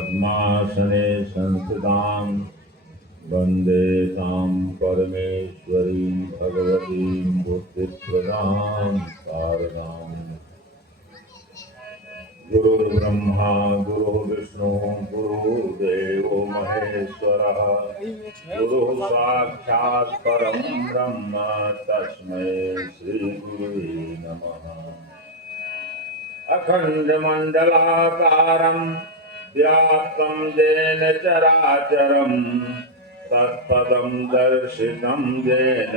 पद्मासने संस्थितां वन्दे तां परमेश्वरीं भगवतीं बुद्धिप्रदां शारदाम्। गुरुर्ब्रह्मा गुरुर्विष्णु गुरुर्देवो महेश्वरः गुरुः साक्षात् परं ब्रह्म तस्मै श्रीगुरुवे नमः। अखण्डमण्डलाकारं व्याप्तं येन चराचरं तत्पदं दर्शितं येन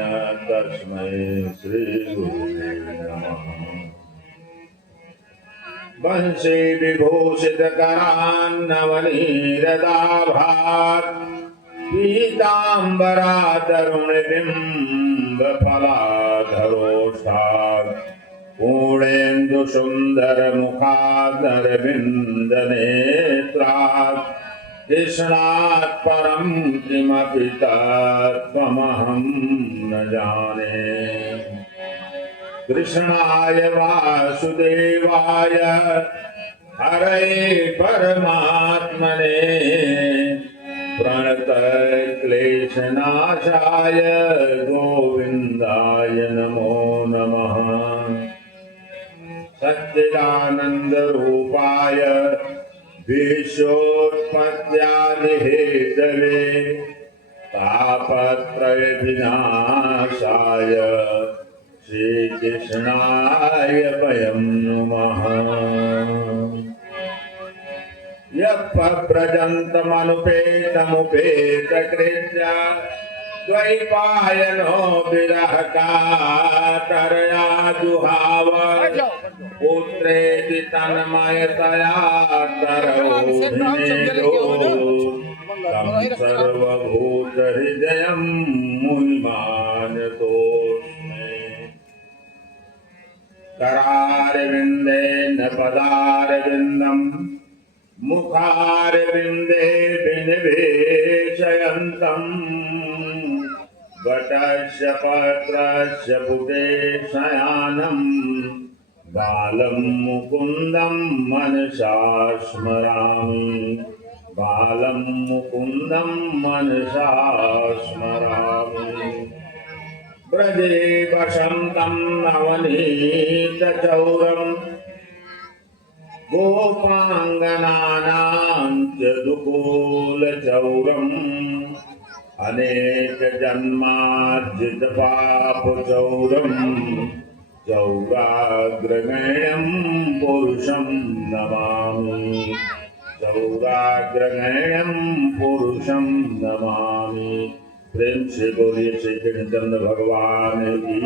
तस्मै श्रीगुरुवे नमः। वंशी विभूषितकरान्नवनीरदाभात् पीताम्बरातरुणबिम्बफलाधरोष्ठात् पूर्णेन्दुसुन्दरमुखादरविन्दनेत्रात् कृष्णात् परं किमपि तत्त्वमहं न जाने। कृष्णाय वासुदेवाय हरये परमात्मने प्रणतक्लेशनाशाय गोविन्दाय नमो नमः। सच्चिदानन्दरूपाय विश्वोत्पत्त्यादिहेतवे तापत्रयविनाशाय श्रीकृष्णाय वयं नमः। यत्प्रजन्तमनुपेतमुपेतकृत्य द्वैपायनो विरहकातरया जुहाव पुत्रेति तन्मयतया तरवोऽभिनेदो तं सर्वभूतहृदयं मुनिमानतोऽस्मि। करारविन्देन पदारविन्दं मुखारविन्दे विनिवेशयन्तं वटस्य पत्रस्य पुटे शयानं बालं मुकुन्दं मनसा स्मरामि। बालं मुकुन्दं मनसा स्मरामि। ब्रजे वसन्तं नवनीतचौरं गोपाङ्गनानां च दुकूलचौरम् अनेकजन्मार्जितपापचौरं चौराग्रगण्यं पुरुषं नमामि। चौराग्रगण्यं पुरुषं नमामि। प्रेम से बोलिए श्री कृष्ण भगवान की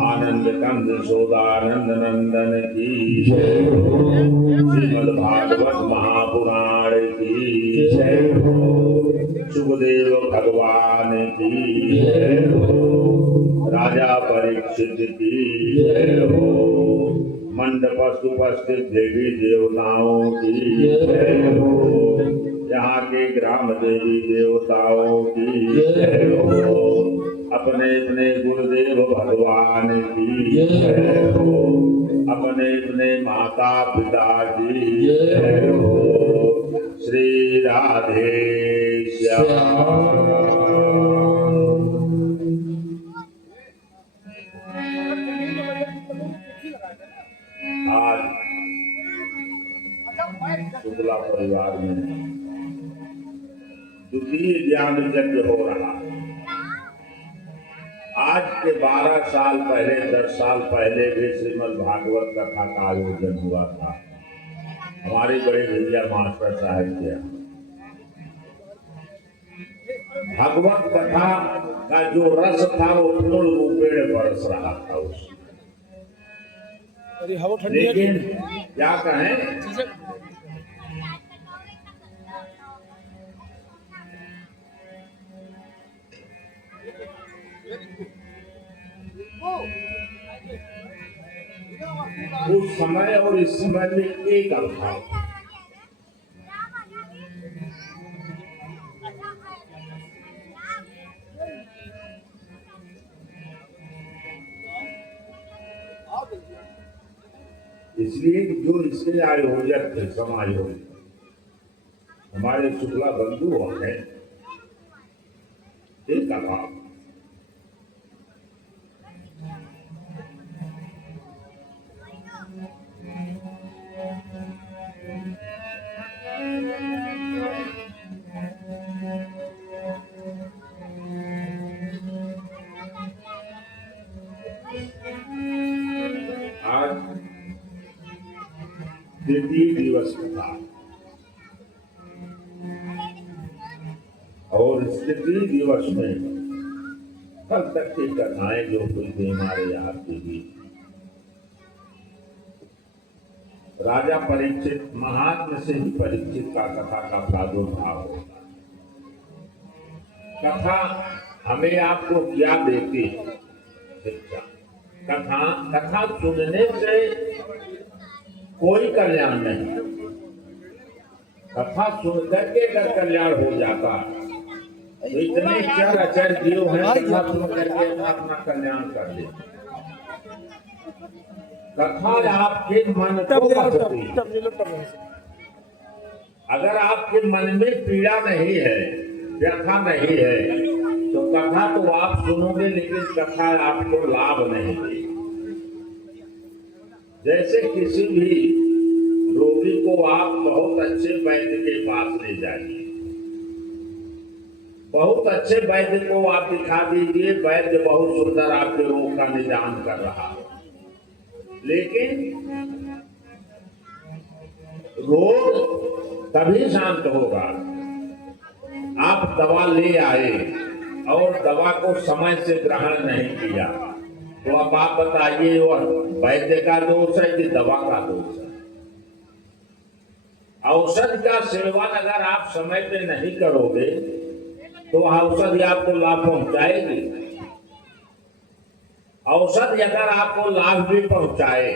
आनंद कंद सोदानंद नंदन की श्रीमद् भागवत महापुराण की सुखदेव भगवान की राजा परीक्षित की मंडपस्थ उपस्थित देवी देवताओं की यहाँ के ग्राम देवी देवताओं की अपने अपने गुरुदेव भगवान की अपने अपने माता पिता की श्री राधे श्याम। आज शुक्ला परिवार में द्वितीय ज्ञान यज्ञ हो रहा है। आज के 12 साल पहले 10 साल पहले भी श्रीमद् भागवत कथा का आयोजन हुआ था हमारे बड़े भैया मास्टर साहब के। भागवत कथा का जो रस था वो पूर्ण रूपेण बरस रहा था उसमें। लेकिन क्या कहें, उस समय और इस समय में एक अभाव। इसलिए कि जो इसके आयोजक थे, समायोजक हमारे शुक्ला बंधु हैं, एक अभाव आज तृतीय दिवस था और इस तृतीय दिवस में कल तक की कथाएं जो हुई थी हमारे यहाँ की भी, राजा परीक्षित, महात्मा से ही परीक्षित का कथा का प्रादुर्भाव होता। कथा हमें आपको क्या देती शिक्षा? कथा सुनने से कोई कल्याण नहीं। कथा सुन करके अगर कल्याण हो जाता तो इतने चर अचर जीव हैं, कथा सुन करके अपना कल्याण कर लेते। कथा आपके मन को बसती है। अगर आपके मन में पीड़ा नहीं है, व्यथा नहीं है, तो कथा तो आप सुनोगे लेकिन कथा आपको लाभ नहीं देगी। जैसे किसी भी रोगी को आप बहुत अच्छे वैद्य के पास ले जाइए, बहुत अच्छे वैद्य को आप दिखा दीजिए, वैद्य बहुत सुंदर आपके रोग का निदान कर रहा है, लेकिन रोग तभी शांत होगा आप दवा ले आए और दवा को समय से ग्रहण नहीं किया। तो अब आप बताइए वह वैद्य का दोष है कि दवा का दोष है? औषध का सेवन अगर आप समय पे नहीं करोगे तो औषधि आपको लाभ पहुंचाएगी। औषध अगर आपको लाभ भी पहुंचाए,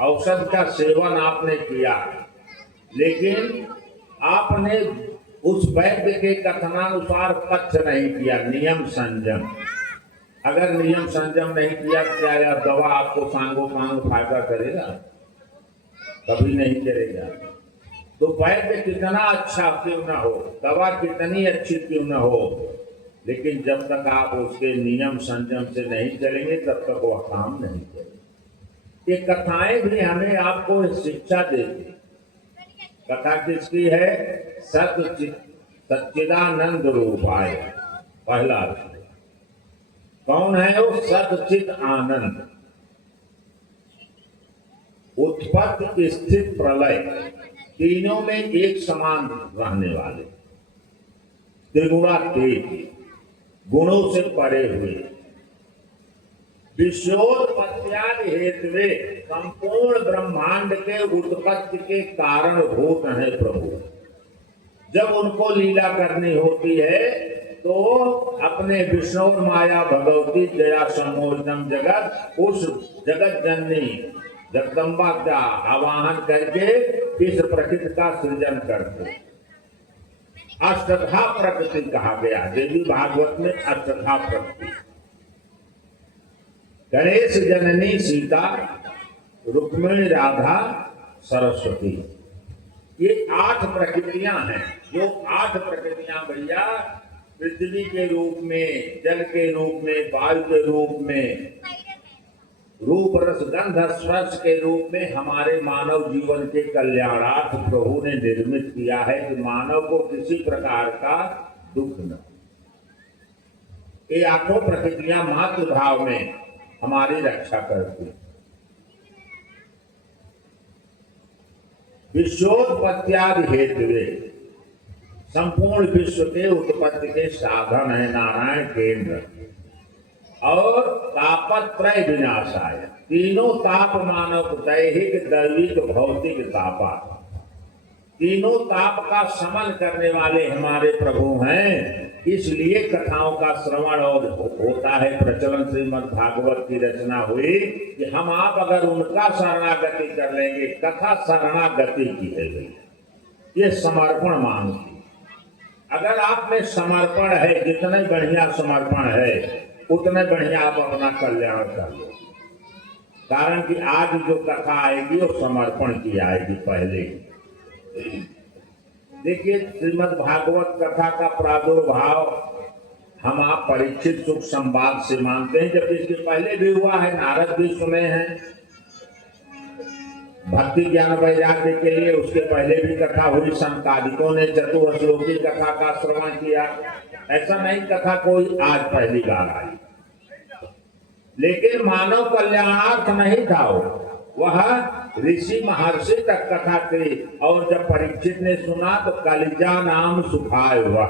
औषध का सेवन आपने किया लेकिन आपने उस वैद्य के कथनानुसार पथ्य नहीं किया, नियम संयम, अगर नियम संयम नहीं किया तो क्या यह दवा आपको सांगो मांग फायदा करेगा? कभी नहीं करेगा। तो वैद्य कितना अच्छा क्यों न हो, दवा कितनी अच्छी क्यों न हो, लेकिन जब तक आप उसके नियम संयम से नहीं चलेंगे तब तक वह काम नहीं करेगा। ये कथाएं भी हमें आपको शिक्षा देती। कथा किसकी है? सच्चिदानंद रूपाय, पहला विषय। कौन है वो? सच्चिद आनंद, उत्पत्ति स्थित प्रलय तीनों में एक समान रहने वाले, त्रिगुणातीत, गुणों से परे हुए, विश्वोत्पत्त्यादि हेतुवे संपूर्ण ब्रह्मांड के उत्पत्ति के कारण भूत है प्रभु। जब उनको लीला करनी होती है तो अपने विष्णु माया भगवती जया समोजनम जगत, उस जगत जननी जगदम्बा का आवाहन करके इस प्रकृति का सृजन करते। अष्टधा प्रकृति कहा गया देवी भागवत में, अष्टधा प्रकृति। गणेश जननी सीता, रुक्मिणी राधा, सरस्वती, ये 8 प्रकृतियां हैं। जो 8 प्रकृतियां भैया पृथ्वी के रूप में, जल के रूप में, वायु के रूप में, रूप रस गंध स्पर्श के रूप में हमारे मानव जीवन के कल्याणार्थ प्रभु ने निर्मित किया है कि मानव को किसी प्रकार का दुख न। ये 8 प्रकृतियां मातृ भाव में हमारी रक्षा करती। विश्वोत्पत्त्यादि हेतुवे, संपूर्ण विश्व के उत्पत्ति के साधन है नारायण केंद्र, और तापत्रय विनाशाय, तीनों ताप मानव, दैहिक, दैविक, भौतिक तापा, तीनों ताप का शमन करने वाले हमारे प्रभु हैं। इसलिए कथाओं का श्रवण और होता है प्रचलन। श्रीमद् भागवत की रचना हुई कि हम आप अगर उनका शरणागति कर लेंगे, कथा शरणागति की है भैया, ये समर्पण मांगती। अगर आप में समर्पण है, जितने बढ़िया समर्पण है उतने बढ़िया आप अपना कल्याण कर लो। कारण कि आज जो कथा आएगी वो समर्पण की आएगी पहले। देखिए, श्रीमद् भागवत कथा का प्रादुर्भाव हम आप परीक्षित सुख संवाद से मानते हैं, जब इसके पहले भी हुआ है, नारद भी सुने हैं भक्ति ज्ञान वैराग्य के लिए, उसके पहले भी कथा हुई, संतादिकों ने चतुर्श्लोकी कथा का श्रवण किया। ऐसा नहीं कथा कोई आज पहली बार आई, लेकिन मानव कल्याणार्थ नहीं था वह ऋषि महर्षि तक कथा थी। और जब परीक्षित ने सुना तो कलिजा नाम सुखाय हुआ,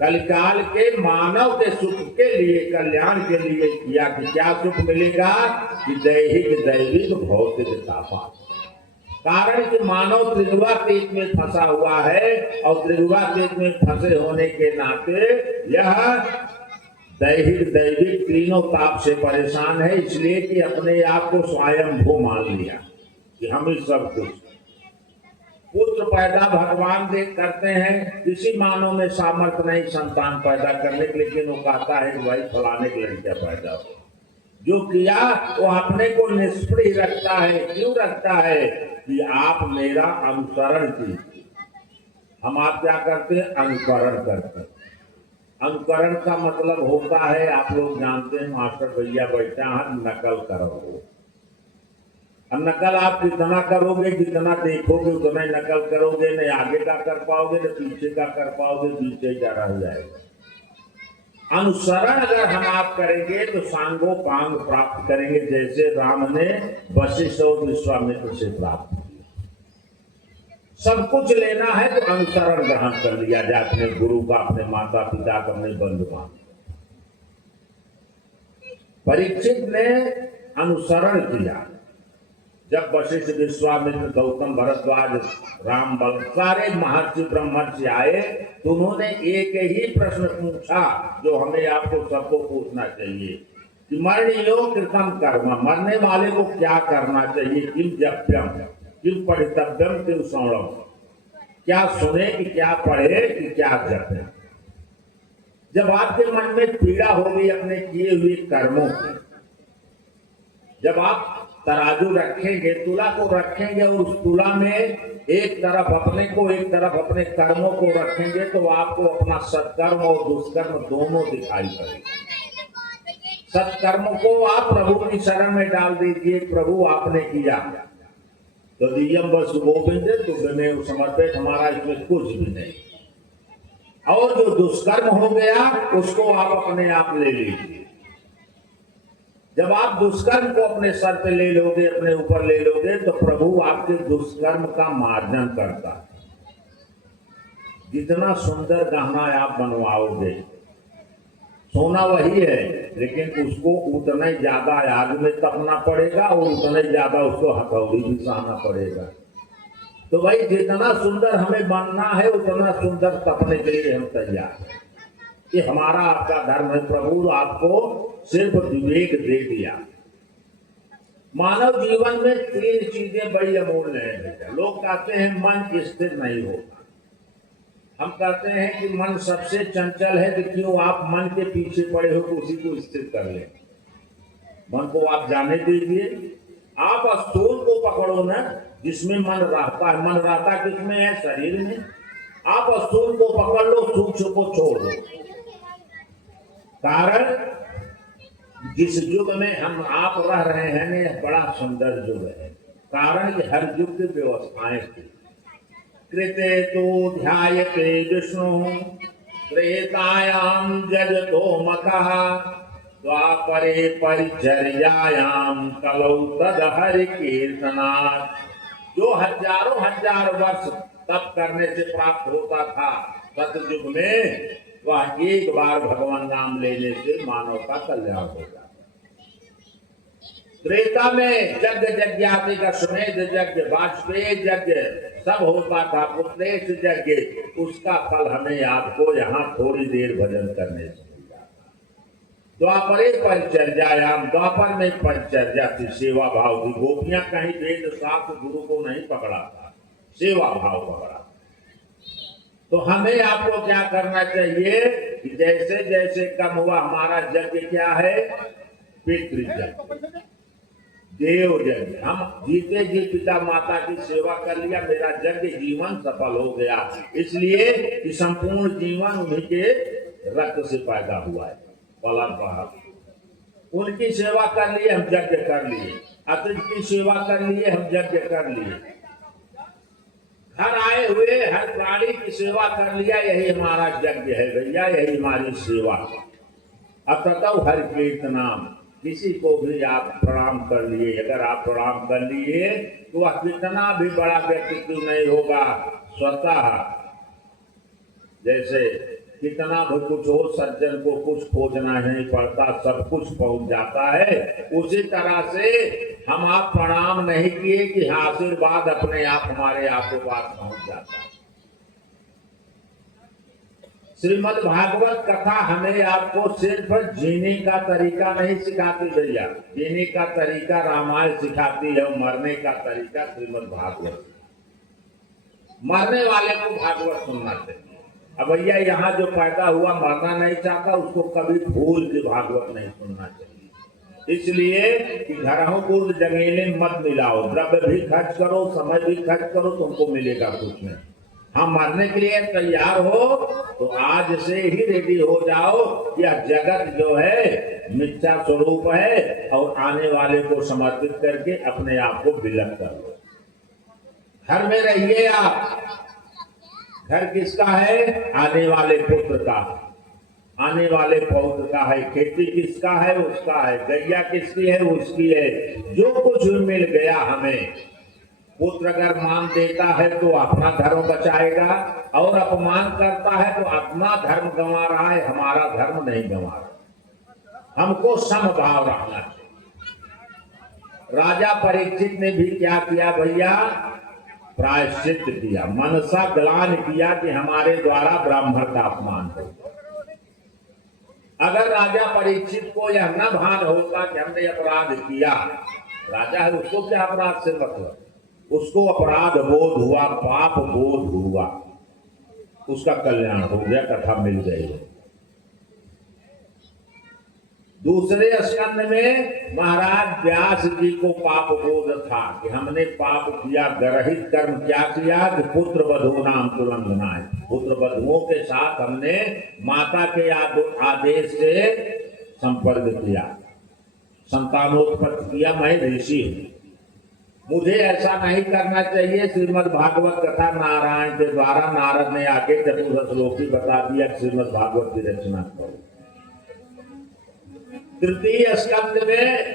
कलिकाल के मानव के सुख के लिए, कल्याण के लिए किया कि क्या सुख मिलेगा कि दैहिक दैविक भौतिक तापा। कारण कि मानव त्रिगुणा तीत में फंसा हुआ है, और त्रिगुणा तीत में फंसे होने के नाते यह दैहिक दैविक तीनों ताप से परेशान है, इसलिए कि अपने आप को स्वयंभू मान लिया कि हम ही सब कुछ। पुत्र पैदा भगवान देख करते हैं, किसी मानव में सामर्थ्य नहीं संतान पैदा करने के, लेकिन वो कहता है कि भाई फलाने की लड़कियां पैदा हो। जो किया वो अपने को निष्प्रिय रखता है। क्यों रखता है? कि आप मेरा अनुसरण कीजिए। हम आप क्या करते हैं? अनुकरण करते हैं। अनुकरण का मतलब होता है, आप लोग जानते हैं, मास्टर भैया बैठा है, नकल करो। अब नकल आप जितना करोगे, जितना देखोगे उतना ही नकल करोगे, न आगे का कर पाओगे न पीछे का कर पाओगे, पीछे जा रह जाएगा। अनुसरण अगर हम आप करेंगे तो सांगो पांग प्राप्त करेंगे, जैसे राम ने वशिष्ठ और विश्वामित्र से प्राप्त किया। सब कुछ लेना है तो अनुसरण ग्रहण कर लिया जाए, अपने गुरु का, अपने माता पिता का, अपने बंधु बांधव। परीक्षित ने अनुसरण किया। जब वशिष्ठ विश्वामित्र गौतम भरद्वाज राम बल सारे महर्षि ब्रह्मर्षि आए तो उन्होंने एक ही प्रश्न पूछा जो हमें आपको सबको पूछना चाहिए कि मरणीयो कृतम कर्म, मरने वाले को क्या करना चाहिए? किम जप्यम किम पठितव्यम किम श्रवणम, क्या सुने कि क्या पढ़े कि क्या जपे। जब आपके मन में पीड़ा होगी अपने किए हुए कर्मों की, जब आप तराजू रखेंगे, तुला को रखेंगे और उस तुला में एक तरफ अपने को, एक तरफ अपने कर्मों को रखेंगे, तो आपको अपना सत्कर्म और दुष्कर्म दोनों दिखाई पड़ेगा। सत्कर्म को आप प्रभु की शरण में डाल दीजिए, प्रभु आपने किया तो दियम बस गोविंद तुम्हें समर्पित, हमारा इसमें कुछ भी नहीं। और जो दुष्कर्म हो गया उसको आप अपने आप ले लीजिए। जब आप दुष्कर्म को अपने सर पे ले लोगे, अपने ऊपर ले लोगे, तो प्रभु आपके दुष्कर्म का मार्जन करता है। जितना सुंदर गहना आप बनवाओगे, सोना वही है, लेकिन उसको उतना ही ज्यादा आग में तपना पड़ेगा और उतना ही ज्यादा उसको हथौड़ी भी सहना पड़ेगा। तो भाई जितना सुंदर हमें बनना है उतना सुंदर तपने के लिए हम तैयार हैं। ये हमारा आपका धर्म है। प्रभु आपको सिर्फ विवेक दे दिया। मानव जीवन में तीन चीजें बड़ी अमूल्य हैं। लोग कहते हैं मन स्थिर नहीं होता, हम कहते हैं कि मन सबसे चंचल है, तो क्यों आप मन के पीछे पड़े हो तो उसी को स्थिर कर ले। मन को आप जाने दीजिए। आप स्थूल को पकड़ो ना, जिसमें मन रहता है। मन रहता किसमें है? शरीर में। आप स्थूल को पकड़ लो, सूक्ष्म को छोड़ दो। कारण जिस युग में हम आप रह रहे हैं ने बड़ा सुंदर युग है। कारण कि हर युग की व्यवस्थाएं थी। कृते तो ध्यायते विष्णु त्रेतायाम जजतो मखः द्वापरे परिचर्यायाम कलौ तद हरि कीर्तनात्। जो हजारों हजार वर्ष तप करने से प्राप्त होता था सतयुग में, वह एक बार भगवान नाम लेने से मानव का कल्याण हो जाता। त्रेता में यज्ञ यज्ञाति का समेत यज्ञ, वाजपेयी यज्ञ सब होता था। पुत्रेश यज्ञ, उसका फल हमें आपको यहाँ थोड़ी देर भजन करने से मिला। द्वापरे परिचर्यायाम, द्वापर में परिचर्या थी, सेवा भाव थी। गोपियां कहीं वेद शास्त्र गुरु को नहीं पकड़ा था, सेवा भाव पकड़ा। तो हमें आपको क्या करना चाहिए कि जैसे जैसे कम हुआ, हमारा यज्ञ क्या है? पितृयज्ञ। देव यज्ञ, हम जीते जी पिता माता की सेवा कर लिया, मेरा यज्ञ जीवन सफल हो गया, इसलिए कि संपूर्ण जीवन उन्हीं के रक्त से पैदा हुआ है, पला बाहर उनकी सेवा कर लिए, हम यज्ञ कर लिए, अतिथि की सेवा कर लिए, हम यज्ञ कर लिए, घर आए हुए हर प्राणी की सेवा कर लिया, यही हमारा यज्ञ है भैया, यही हमारी सेवा। अततव हर कीर्तनाम, किसी को भी आप प्रणाम कर लिए, अगर आप प्रणाम कर लिए तो वह कितना भी बड़ा व्यक्ति क्यों नहीं होगा, स्वतः जैसे कितना भी कुछ हो, सज्जन को कुछ खोजना नहीं पड़ता, सब कुछ पहुंच जाता है, उसी तरह से हम आप प्रणाम नहीं किए कि आशीर्वाद अपने आप हमारे आपके पास पहुंच जाता है। श्रीमद् भागवत कथा हमें आपको सिर्फ जीने का तरीका नहीं सिखाती भैया, जीने का तरीका रामायण सिखाती है, मरने का तरीका श्रीमद् भागवत। मरने वाले को भागवत सुनना चाहिए। अब भैया यहाँ जो पैदा हुआ मरना नहीं चाहता, उसको कभी भूल के भागवत नहीं सुनना चाहिए। इसलिए कि घरों को जंगेले मत मिलाओ, द्रव्य भी खर्च करो, समय भी खर्च करो, तुमको मिलेगा कुछ नहीं। हम मरने के लिए तैयार हो तो आज से ही रेडी हो जाओ, यह जगत जो है मिथ्या स्वरूप है, और आने वाले को समर्पित करके अपने आप को विलय कर लो। घर में रहिए आप, घर किसका है, आने वाले पुत्र का, आने वाले पौत्र का है, खेती किसका है, उसका है, गैया किसकी है, उसकी है, जो कुछ मिल गया हमें। पुत्र अगर मान देता है तो अपना धर्म बचाएगा, और अपमान करता है तो अपना धर्म गंवा रहा है, हमारा धर्म नहीं गंवा रहा। हमको समभाव रखना चाहिए। राजा परीक्षित ने भी क्या किया भैया, प्रायश्चित किया, मनसा ग्लान किया कि हमारे द्वारा ब्राह्मण का अपमान हो। अगर राजा परीक्षित को यह न भान होता कि हमने अपराध किया, राजा है उसको क्या अपराध से मतलब, उसको अपराध बोध हुआ, पाप बोध हुआ, उसका कल्याण हो गया, कथा मिल गई। दूसरे स्कंद में महाराज व्यास जी को पाप बोध था कि हमने पाप किया, गर्हित कर्म क्या किया कि पुत्र वधु नाम तुलंघनाए, पुत्र वधुओं के साथ हमने माता के आदेश से संपर्क किया, संतानोत्पत्ति किया। मैं ऋषि हूं, मुझे ऐसा नहीं करना चाहिए। श्रीमद् भागवत कथा नारायण के द्वारा नारद ने आके चतुर्श्लोकी बता दिया, श्रीमद् भागवत की रचना करो। तृतीय स्कंद में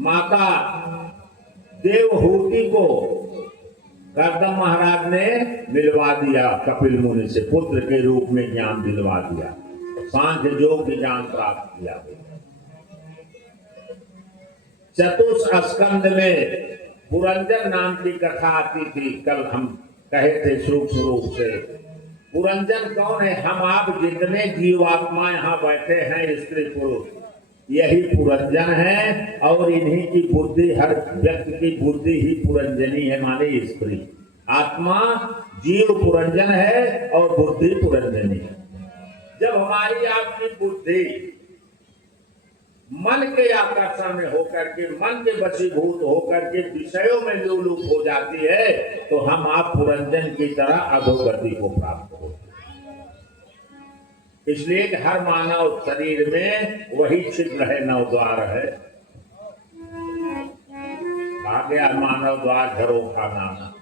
माता देवहूति को कर्दम महाराज ने मिलवा दिया कपिल मुनि से, पुत्र के रूप में ज्ञान दिलवा दिया, सांख्य योग ज्ञान प्राप्त किया। चतुर्थ स्कंद में पुरंजन नाम की कथा आती थी, कल हम कहे थे सूक्ष्म रूप से। पुरंजन कौन है, हम आप जितने जीवात्मा यहाँ बैठे हैं, स्त्री पुरुष, यही पुरंजन है, और इन्हीं की बुद्धि, हर व्यक्ति की बुद्धि ही पुरंजनी है, माने स्त्री। आत्मा जीव पुरंजन है और बुद्धि पुरंजनी है। जब हमारी आपकी बुद्धि मन के आकर्षण में होकर के, मन के वशीभूत होकर के विषयों में लुलुप हो जाती है, तो हम आप पुरंजन की तरह अधोगति को प्राप्त होते हैं। इसलिए कि हर मानव शरीर में वही छिद्र है, नौ द्वार है। आगे मानव द्वार झरोखा नाना,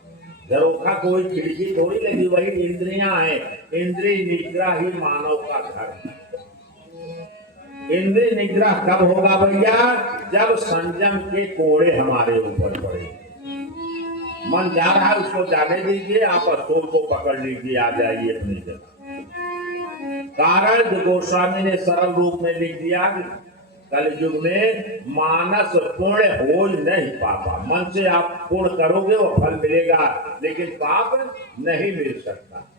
झरोखा कोई खिड़की थोड़ी लगी, वही इंद्रियां हैं। इंद्रिय निग्रह ही मानव का घर है। इंद्रिय निग्रह कब होगा भैया, जब संयम के कोड़े हमारे ऊपर पड़े। मन जा रहा है उसको जाने दीजिए, आप असुर को पकड़ लीजिए, आ जाइए अपनी जगह। कारण गोस्वामी ने सरल रूप में लिख दिया कि कलयुग में मानस पुण्य हो नहीं पापा। मन से आप पुण्य करोगे वो फल मिलेगा, लेकिन पाप नहीं मिल सकता।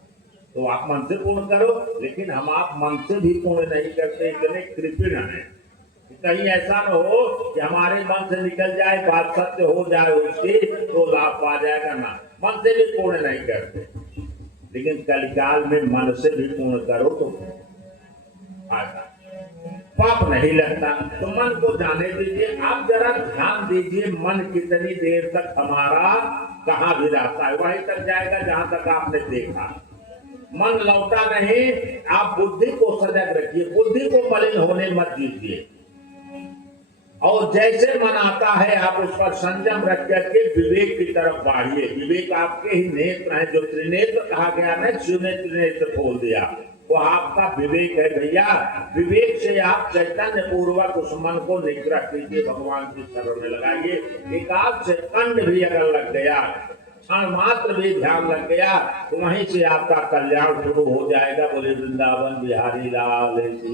तो आप मन से पूर्ण करो, लेकिन हम आप मन से भी पूर्ण नहीं करते, इतने कृपण हैं। कहीं ऐसा न हो कि हमारे मन से निकल जाए, बात सत्य हो जाए उसकी, तो लाभ पा जाएगा ना, मन से भी पूर्ण नहीं करते। लेकिन कलिकाल में मन से भी पूर्ण करो तो आएगा। पाप नहीं लगता। तो मन को जाने दीजिए। आप जरा ध्यान दीजिए मन कितनी देर तक हमारा कहाँ भी रहता है, वहीं तक जाएगा जहां तक आपने देखा। मन लौटा नहीं। आप बुद्धि को सजग रखिए, बुद्धि को मलिन होने मत दीजिए। और जैसे मन आता है आप उस पर संयम रख करके विवेक की तरफ बढ़िए। विवेक आपके ही नेत्र हैं, जो त्रिनेत्र कहा गया ना, शिव ने त्रिनेत्र खोल दिया, वो आपका विवेक है भैया। विवेक से आप चैतन्य पूर्वक उस मन को निग्रह कीजिए, भगवान की शरण में लगाइए। एकाध सेकंड भी अगर लग गया, क्षण मात्र भी ध्यान लग गया, तो वहीं से आपका कल्याण शुरू हो जाएगा। बोले वृंदावन बिहारी लाल की।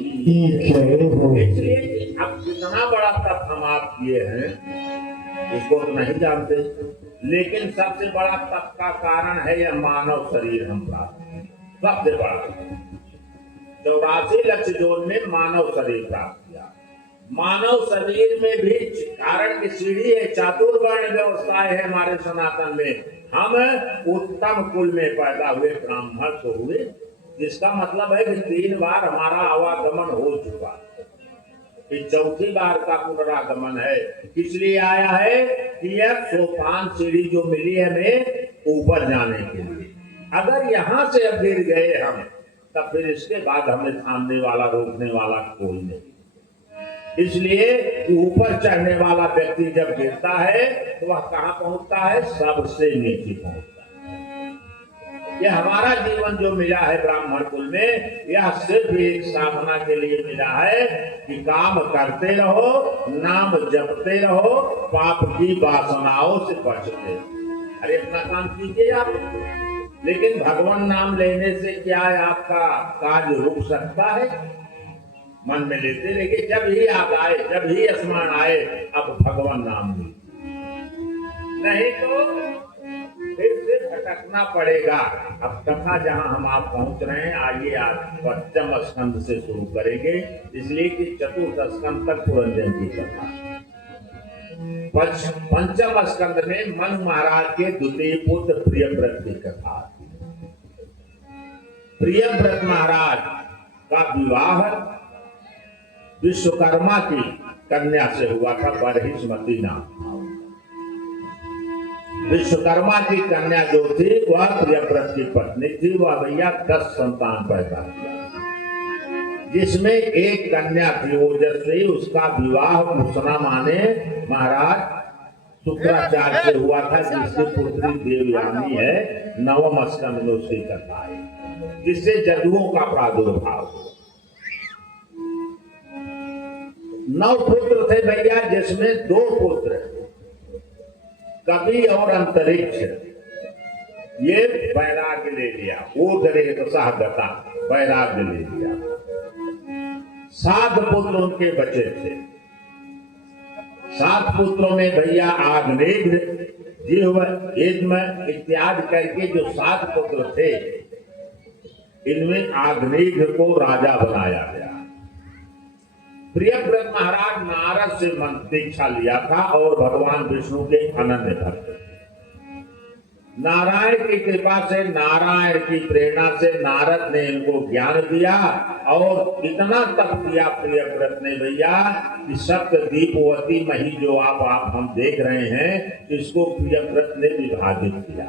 इसलिए अब कितना बड़ा तप हम आप किए हैं इसको तो नहीं जानते, लेकिन सबसे बड़ा तप का कारण है यह मानव शरीर हम प्राप्त। सबसे बड़ा 84 लक्ष्य जोन में मानव शरीर प्राप्त किया। मानव शरीर में भी कारण की सीढ़ी है, चातुर्वर्ण व्यवस्थाएं है हमारे सनातन में। हम उत्तम कुल में पैदा हुए, ब्राह्मण तो हुए, जिसका मतलब है कि 3 बार हमारा आवागमन हो चुका, ये 4थी बार का पुनरागमन है। इसलिए आया है कि यह सोपान सीढ़ी जो मिली है हमें ऊपर जाने के लिए। अगर यहां से अब गिर गए हम, तब फिर इसके बाद हमें थामने वाला, रोकने वाला कोई नहीं। इसलिए ऊपर चढ़ने वाला व्यक्ति जब गिरता है तो वह कहां पहुंचता है? सबसे नीचे पहुंचता है। यह हमारा जीवन जो मिला है ब्राह्मण कुल में, यह सिर्फ एक साधना के लिए मिला है कि काम करते रहो, नाम जपते रहो, पाप की वासनाओं से बचते रहो। अरे अपना काम कीजिए आप, लेकिन भगवान नाम लेने से क्या है आपका काज रुक सकता है? मन में लेते रहिए, जब ही याद आए, जब ही स्मरण आए, अब भगवान नाम लीजिए, नहीं तो फिर से भटकना पड़ेगा। अब कथा जहां हम आप पहुंच रहे हैं, आइए आज 5वें स्कंद से शुरू करेंगे, इसलिए कि 4th स्कंद तक पुरंजन की कथा। 5वें स्कंद में मनु महाराज के द्वितीय पुत्र प्रियव्रत की कथा। प्रियव्रत महाराज का विवाह विश्वकर्मा की कन्या से हुआ था, बरहिष्मती नाम। विश्वकर्मा की कन्या जो थी वह प्रियव्रत की पत्नी थी। वह भैया 10 संतान पैदा किया, जिसमें एक कन्या थी ओजस्वी। उसका विवाह मुसना माने महाराज शुक्राचार्य से हुआ था, जिसकी पुत्री देवयानी है। 9वें स्कंद में उसकी कथा है, जिससे जदुओं का प्रादुर्भाव हुआ। 9 पुत्र थे भैया, जिसमें 2 पुत्र कवि और अंतरिक्ष, ये वैराग्य ले लिया। ऊर्ध्वरेतसः वैराग्य ले लिया। 7 पुत्र उनके बचे थे। 7 पुत्रों में भैया आग्नेय, जिह्व, इद्म इत्यादि करके जो 7 पुत्र थे, इनमें आग्नेय को राजा बनाया गया। प्रियव्रत महाराज नारद से मंत्र दीक्षा लिया था और भगवान विष्णु के अनन्य भक्त थे। नारायण की कृपा से, नारायण की प्रेरणा से नारद ने इनको ज्ञान दिया और इतना तप किया प्रियव्रत ने भैया कि सप्तदीपवती मही जो आप हम देख रहे हैं, इसको प्रियव्रत ने विभाजित किया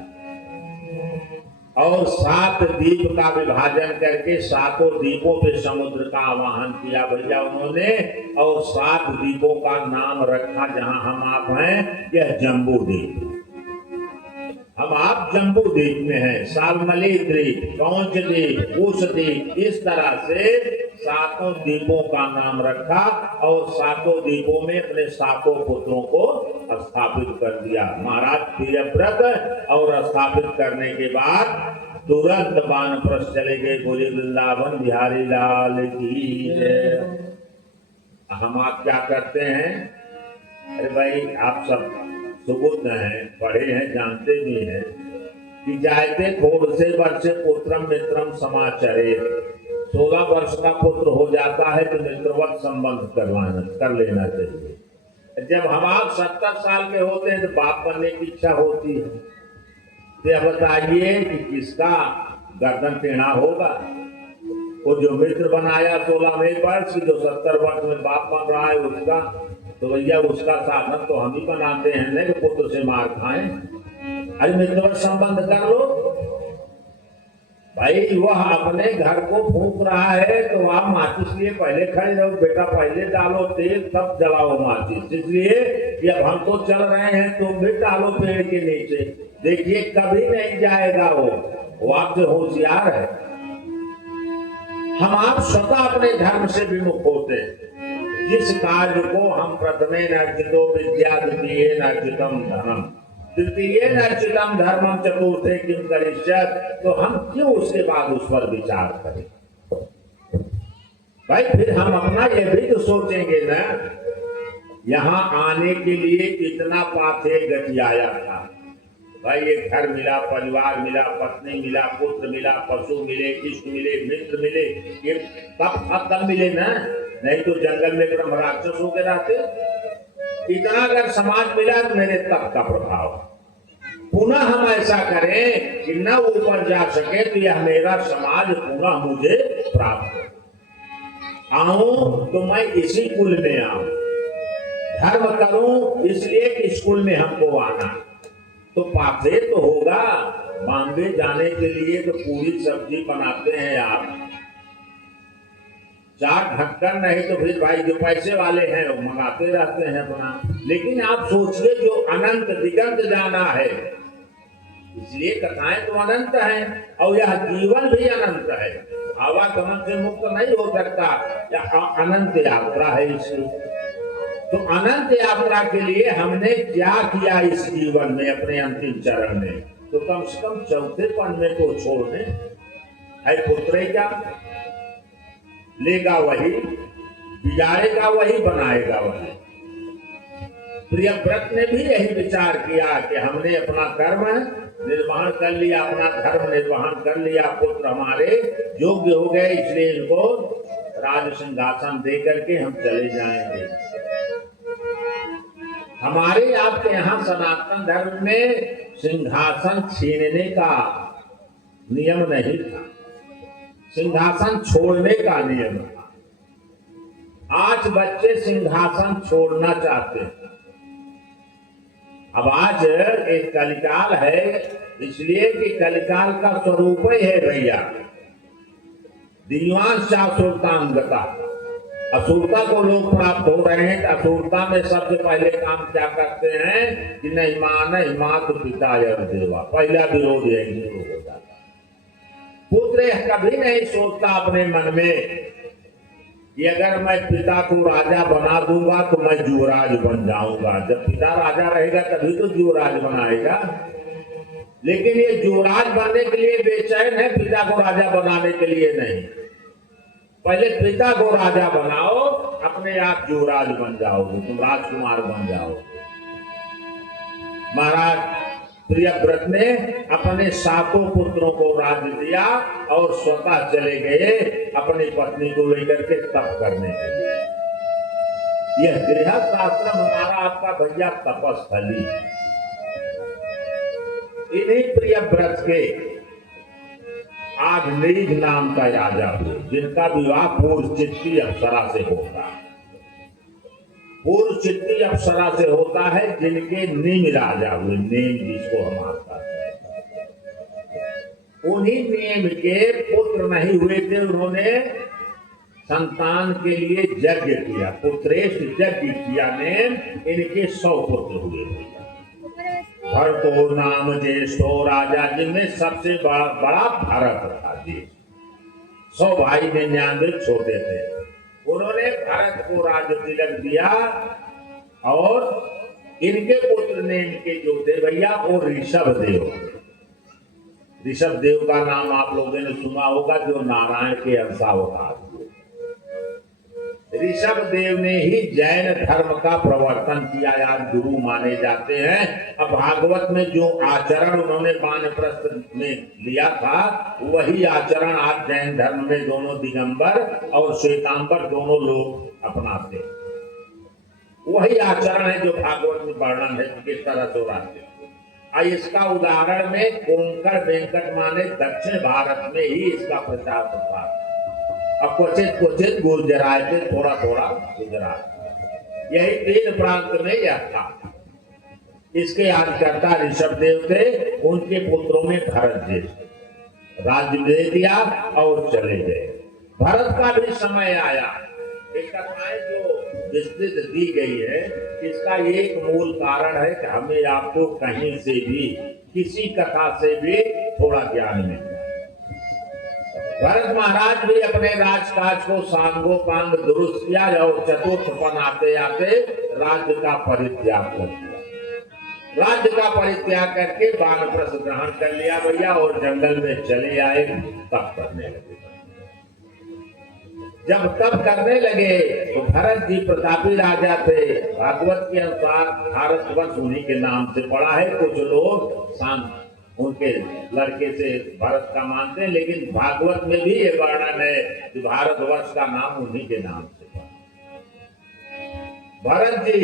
और 7 द्वीप का विभाजन करके 7 द्वीपों पे समुद्र का आवाहन किया भैया उन्होंने। और 7 द्वीपों का नाम रखा जहां हम आप हैं, यह जम्बू द्वीप। हम आप जम्बू द्वीप में हैं। सालमली द्वीप, कौंच द्वीप, कुश द्वीप, इस तरह से 7 द्वीपों का नाम रखा और 7 द्वीपों में अपने 7 पुत्रों को स्थापित कर दिया महाराज प्रियव्रत। और स्थापित करने के बाद तुरंत वानप्रस्थ चले गए। बोले वृंदावन बिहारी लाल की जय। हम आप क्या करते हैं? अरे भाई आप सब सुबुद्ध हैं, पढ़े हैं, जानते भी हैं कि जायते खोड़ से वर्ष पुत्रम मित्रम समाचरे। 16 वर्ष का पुत्र हो जाता है तो मित्रवत संबंध कर लेना चाहिए। जब हम आप 70 साल के होते हैं तो बाप बनने की इच्छा होती है। तो बताइए कि किसका गर्दन टेढ़ा होगा? वो जो मित्र बनाया 16वें वर्ष, जो 70 वर्ष में बाप बन रहा है उसका, तो भैया उसका साधन तो हम ही बनाते हैं, नहीं पुत्र से मार खाएं। अरे मित्रवत संबंध कर लो भाई। वह अपने घर को फूंक रहा है तो आप माचिस लिए पहले खड़े रहो, बेटा पहले डालो तेल तब जलाओ माचिस, इसलिए कि अब हम तो चल रहे हैं तुम भी डालो पेड़ के नीचे। देखिए कभी नहीं जाएगा वो आपसे होशियार है। हम आप स्वतः अपने धर्म से विमुख होते हैं। जिस कार्य को हम प्रथमे नर्चितो विद्या द्वितीय नर्चितम धर्म तृतीय नर्चितम धर्मम चतुर्थे किम करिष्यत्, तो हम क्यों उसके बाद उस पर विचार करें भाई। फिर हम अपना ये भी तो सोचेंगे ना, यहाँ आने के लिए कितना पाथे गठियाया था भाई। ये घर मिला, परिवार मिला, पत्नी मिला, पुत्र मिला, पशु मिले, इष्ट मिले, मित्र मिले, ये तब मिले ना, नहीं तो जंगल में एकदम राक्षस होकर रहते। इतना अगर समाज मिला तो मेरे तप का प्रभाव। पुनः हम ऐसा करें कि न ऊपर जा सके तो यह मेरा समाज पुनः मुझे प्राप्त आऊं तो मैं इसी कुल में आऊं, धर्म करूं इसलिए कि इस कुल में हमको आना। तो पाथे तो होगा। बॉम्बे जाने के लिए तो पूरी सब्जी बनाते हैं आप, चार ढक्कन नहीं तो फिर भाई जो पैसे वाले हैं वो मंगाते रहते हैं अपना। लेकिन आप सोचिए जो अनंत दिगंत जाना है, इसलिए कथाएं तो अनंत हैं और यह जीवन भी अनंत है। आवागमन से मुक्त नहीं हो सकता, यह अनंत यात्रा है इसकी। तो अनंत यात्रा के लिए हमने क्या किया इस जीवन में अपने अंतिम चरण में, तो कम से कम चौथे पन में तो छोड़ दें। है पुत्र क्या लेगा वही, बिगाड़ेगा वही, बनाएगा वही। प्रियव्रत ने भी यही विचार किया कि हमने अपना कर्म निर्वहन कर लिया, अपना धर्म निर्वहन कर लिया, पुत्र हमारे योग्य हो गए, इसलिए इनको राज सिंहासन दे करके हम चले जाएंगे। हमारे आपके यहाँ सनातन धर्म में सिंहासन छीनने का नियम नहीं था, सिंहासन छोड़ने का नियम था। आज बच्चे सिंहासन छोड़ना चाहते हैं। अब आज एक कलिकाल है, इसलिए कि कलिकाल का स्वरूप ही है भैया दीवान शासुरतांगता। असुरता को लोग प्राप्त हो रहे हैं। असुरता में सबसे पहले काम क्या करते हैं कि नहीं माने मातु पिता यह देवा, पहला विरोध यही हो जाता। पुत्र कभी नहीं सोचता अपने मन में कि अगर मैं पिता को राजा बना दूंगा तो मैं युवराज बन जाऊंगा। जब पिता राजा रहेगा तभी तो युवराज बनाएगा। लेकिन ये युवराज बनने के लिए बेचैन है, पिता को राजा बनाने के लिए नहीं। पहले पिता को राजा बनाओ, अपने आप युवराज बन जाओगे, तुम राजकुमार बन जाओगे। महाराज प्रियव्रत ने अपने 7 पुत्रों को राज्य दिया और स्वतः चले गए अपनी पत्नी को लेकर के तप करने के लिए। यह गृहस्थ आश्रम हमारा आपका भैया तपस्थली। इन्हीं प्रियव्रत के आधनीज नाम का राजा हुए, जिनका विवाह पूर्वचित्ती अप्सरा से होता है। पूर्वचित्ती अप्सरा से होता है जिनके नीम राजा हुए, नीम जिसको हम आता है। उन्हीं नीम के पुत्र नहीं हुए थे, उन्होंने संतान के लिए यज्ञ किया, पुत्रेष्ठ यज्ञ किया। नेम इनके 100 पुत्र हुए थे। भरतो नाम ज्येष्ठो राजा, जिनमें सबसे बड़ा भरत था जी। 100 भाई 99 छोटे थे। उन्होंने भारत को राज्य तिलक दिया और इनके पुत्र ने इनके जो थे भैया वो ऋषभ देव। ऋषभ देव का नाम आप लोगों ने सुना होगा, जो नारायण के अंशावतार। ऋषभ देव ने ही जैन धर्म का प्रवर्तन किया, आज गुरु माने जाते हैं। अब भागवत में जो आचरण उन्होंने वानप्रस्थ में लिया था, वही आचरण आज जैन धर्म में दोनों दिगंबर और श्वेतांबर दोनों लोग अपनाते। वही आचरण है जो भागवत में वर्णन है किस तरह से रहते। इसका उदाहरण में कोंकण वेंकट माने दक्षिण भारत में ही इसका प्रचार प्रसार। अब क्वचित क्वचित गुजराए थे, थोड़ा थोड़ा गुजरा। यही 3 प्रांत में यह था। इसके आदिकर्ता ऋषभ देव थे, उनके पुत्रों में भरत जी राज्य दे दिया और चले गए। भरत का भी समय आया। एक कथाएं जो विस्तृत दी गई है, इसका एक मूल कारण है कि हमें आपको कहीं से भी, किसी कथा से भी थोड़ा ज्ञान मिलता है। भरत महाराज भी अपने राजकाज को सांगोपांग दुरुस्त किया और चतुर्थपन आते आते राज्य का परित्याग कर दिया। राज्य का परित्याग करके वानप्रस्थ ग्रहण कर लिया भैया, और जंगल में चले आए, तप करने लगे। जब तप करने लगे तो भरत जी प्रतापी राजा थे। भागवत के अनुसार भारतवर्ष उन्हीं के नाम से पड़ा है। कुछ लोग शांत उनके लड़के से भरत का मानते हैं, लेकिन भागवत में भी ये वर्णन है कि भारतवर्ष का नाम उन्हीं के नाम से पड़ा। भरत जी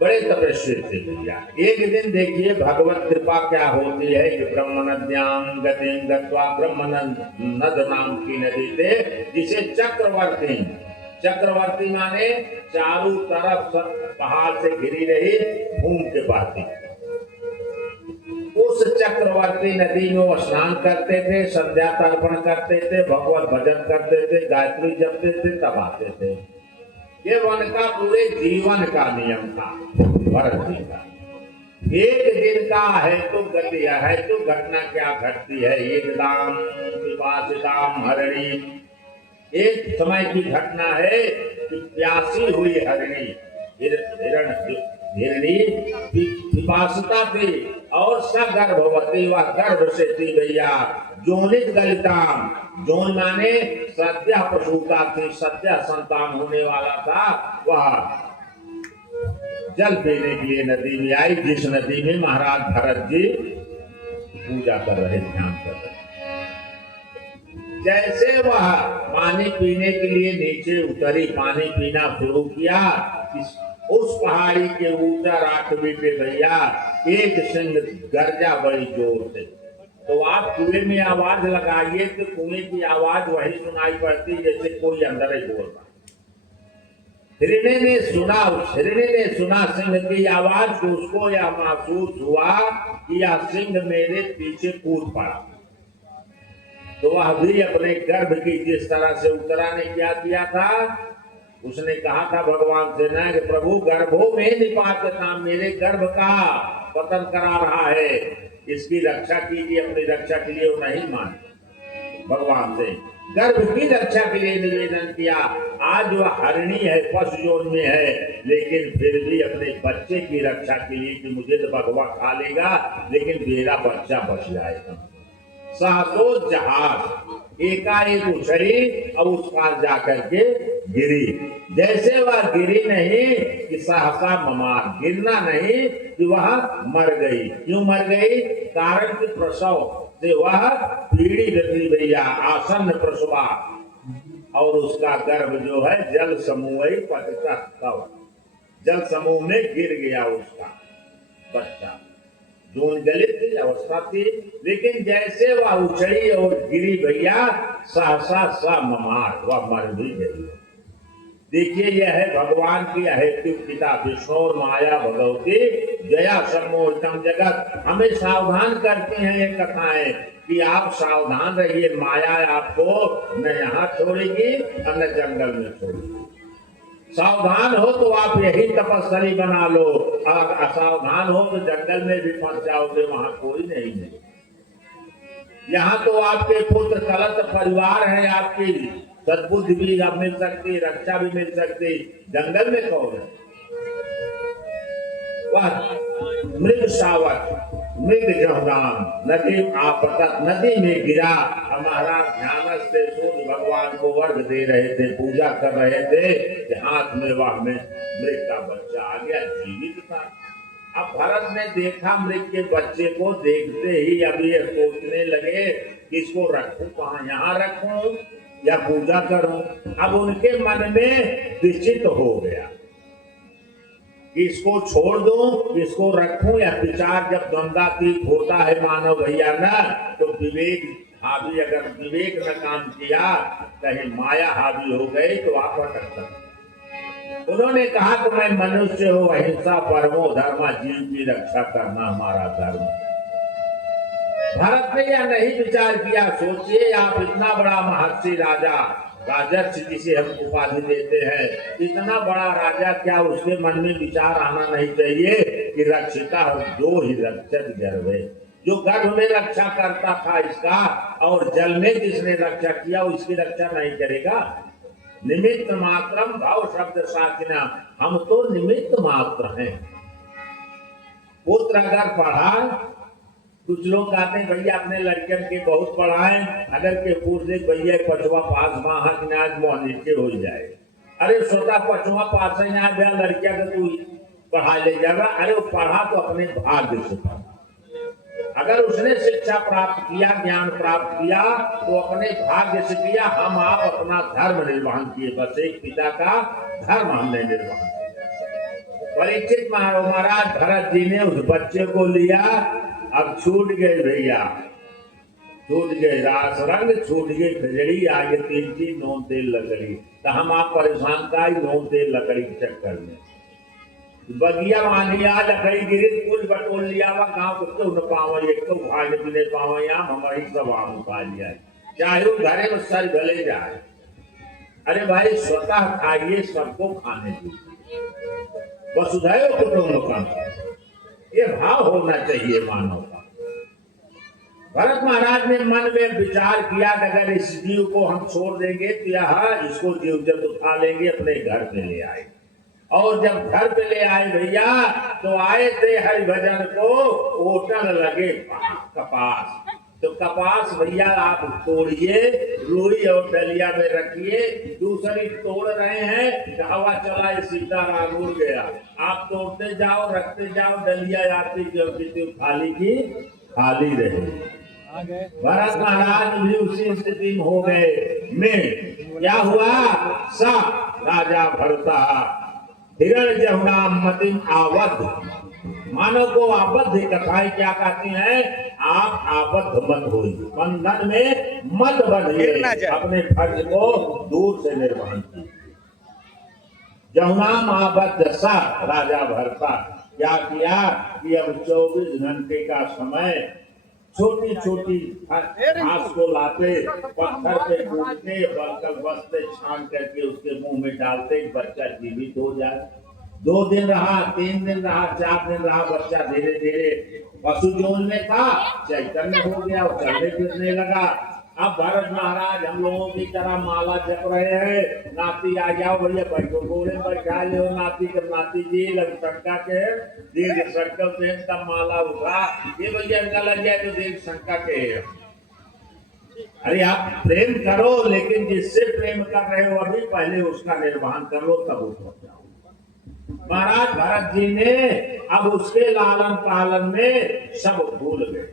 बड़े तपस्वी थे भैया। एक दिन देखिए भगवत कृपा क्या होती है कि ब्रह्म नद्याम गतिं गत्वा, ब्रह्म नद नाम की नदी थे, जिसे चक्रवर्ती, चक्रवर्ती माने चारों तरफ पहाड़ से घिरी रही घूम के बहती। उस चक्रवर्ती नदी में वो स्नान करते थे, संध्या तर्पण करते थे, भगवत भजन करते थे, गायत्री जपते थे, तब आते थे। ये उनका पूरे जीवन का नियम था भरत जी का। एक दिन का है तो गति है तो घटना क्या घटती है। एकदम पिपासिताम हरिणी, एक समय की घटना है कि प्यासी हुई हरिणी, हिरणी पिपासिता थी और सगर्भवती, वह गर्भ से थी भैया। जोनित गलिताम, जोन माने सद्य प्रसूता थी, सद्य संतान होने वाला था। वह जल पीने के लिए नदी में आई, जिस नदी में महाराज भरत जी पूजा कर रहे, ध्यान कर रहे। जैसे वह पानी पीने के लिए नीचे उतरी, पानी पीना शुरू किया, उस पहाड़ी के ऊपर आठवीं पे भैया एक सिंह गर्जा बड़ी जोर से। तो आप कुएं में आवाज लगाइए तो कुएं की आवाज वही सुनाई पड़ती जैसे कोई अंदर ही बोल रहा। हिरणी ने सुना सिंह की आवाज, तो उसको यह महसूस हुआ कि यह सिंह मेरे पीछे कूद पड़ा। तो वह भी अपने गर्भ की जिस तरह से उतरा ने क्या किया था, उसने कहा था भगवान से ना कि प्रभु गर्भों में निपातता, मेरे गर्भ का पतन करा रहा है, इसकी रक्षा कीजिए। अपनी रक्षा के लिए वो नहीं माने, भगवान से गर्भ की रक्षा के लिए निवेदन किया। आज वह हरिणी है, पशु जोन में है, लेकिन फिर भी अपने बच्चे की रक्षा के लिए कि मुझे तो भगवान खा लेगा लेकिन मेरा बच्चा बच जाएगा। सहसो जहाज एकाएक उछली और उस पार जाकर के गिरी। जैसे वह गिरी नहीं कि सहसा ममार, गिरना नहीं कि वह मर गई। क्यों मर गई? कारण कि प्रसव से वह पीड़ित थी भैया, आसन्न प्रसवा, और उसका गर्भ जो है जल समूह पतितः, जल समूह में गिर गया उसका बच्चा। जोन गलित अवस्था थी, लेकिन जैसे वह उछली और गिरी भैया, सहसा सा ममार, वह मर भी गई। देखिए यह है भगवान की अहेतु पिता विष्णु और माया भगवती जया सम्मोहितम जगत। हमें सावधान करते हैं ये कथाएं कि आप सावधान रहिए, माया आपको न यहाँ छोड़ेगी और न जंगल में छोड़ेगी। सावधान हो तो आप यही तपस्वी बना लो, और असावधान हो तो जंगल में भी फंस जाओगे, वहां कोई नहीं है। यहाँ तो आपके पुत्र कलत परिवार है, आपकी सद्बुद्धि भी अब मिल सकती, रक्षा भी मिल सकती, जंगल में कौन है? वह मृग शावक, मृग जहदान नदी आपतत, नदी में गिरा। हमारा ध्यान से सूर्य भगवान को वर्ग दे रहे थे, पूजा कर रहे थे कि हाथ में वह में मृग का बच्चा आ गया, जीवित था। अब भरत ने देखा मृग के बच्चे को, देखते ही अब ये सोचने लगे कि इसको रखूं कहाँ, यहाँ रखूं या पूजा करूं। अब उनके मन में निश्चित हो गया कि इसको छोड़ दूं, इसको रखूं या विचार जब द्वंद्वातीत होता है मानव भैया ना, तो विवेक हावी अगर विवेक में काम किया, कहीं माया हावी हो गई तो आप भटक सकते। उन्होंने कहा कि मैं मनुष्य हूं, अहिंसा परमो धर्म, जीव की रक्षा करना हमारा धर्म। भारत ने यह नहीं विचार किया। सोचिए आप इतना बड़ा महर्षि राजा, राजर्षि जिसे हम उपाधि देते हैं, इतना बड़ा राजा, क्या उसके मन में विचार आना नहीं चाहिए कि रक्षिता जो ही रक्षक गर्भे, जो गर्भ में रक्षा करता था इसका और जल में जिसने रक्षा किया वो इसकी रक्षा नहीं करेगा। निमित्त मात्रम भाव शब्द साकिना, हम तो निमित्त मात्र हैं। पुत्र अगर पढ़ा, कुछ लोग कहते हैं भैया अपने लड़कियन के बहुत पढ़ाएं, अगर के पूर्व भैया पचवा पास माह आज नीचे हो जाए। अरे सोता पचवा पास है लड़किया को तू पढ़ा ले जाएगा। अरे वो पढ़ा तो अपने भाग्य से पढ़ा। अगर उसने शिक्षा प्राप्त किया, ज्ञान प्राप्त किया तो अपने भाग्य से किया। हम आप अपना धर्म निर्वहन किए, बस एक पिता का धर्म हमने निर्वहन किया। परीक्षित महाराज भरत जी ने उस बच्चे को लिया, अब छूट गए भैया, छूट गए रास रंग, छूट गई खजड़ी, आगे तीन चीज नोन तेल लकड़ी। तो हम आप परेशान का नोन तेल लकड़ी के चक्कर में बगिया मानिया लकड़ी गिरी, कुल बटोल लिया वा गाँव को न पावा, एक तो भाई भी नहीं पावा, यहाँ हमारी सब आम खा लिया, चाहे वो घरे में सर गले जाए। अरे भाई स्वतः खाइए, सबको खाने दीजिए, वसुधैव कुटुंबकम, ये भाव होना चाहिए मानव का। भरत महाराज ने मन में विचार किया कि अगर इस जीव को हम छोड़ देंगे तो यह इसको जीव जब उठा लेंगे अपने घर पे ले आए। और जब घर पे ले आए भैया तो आए थे हरि भजन को ओटन लगे कपास। तो कपास भैया आप तोड़िए, रुई और डलिया में रखिए, दूसरी तोड़ रहे हैं, हवा चला सीताराम उड़ गया। आप तोड़ते जाओ, रखते जाओ, डलिया आती जो खाली की खाली रहे। भरत महाराज भी उसी स्थिति में हो गए। में क्या हुआ, सा राजा भरता हिरण जमुना मतिम आवध, मानव को आबद्ध कथाएं क्या कहती हैं, आप आबद्ध मत होइए, बंधन में मत बंधिए, अपने फर्ज को दूर से निर्वहन कीजिए। जमुना आबद्ध सा राजा भरता क्या किया कि अब 24 घंटे का समय छोटी छोटी घास को लाते, पत्थर पे कूदते, बलकर बसते, छान करके उसके मुंह में डालते, बच्चा जीवित हो जाए। 2 दिन रहा, 3 दिन रहा, 4 दिन रहा, बच्चा धीरे धीरे पशु जोन में था, चैतन्य हो गया, वो चलने फिरने लगा। अब भरत महाराज हम लोगों की तरह माला जप रहे हैं, नाती आ जाओ भैया बैठो, घोड़े बैठा लो नाती के, नाती जी लग शंका के दीर्घ संकल्प से तब माला उठा, ये भैया इनका लग जाए तो दीर्घ शंका के। अरे आप प्रेम करो, लेकिन जिससे प्रेम कर रहे हो अभी पहले उसका निर्वहन कर लो, तब उसको जाओ। महाराज भरत जी ने अब उसके लालन पालन में सब भूल गए।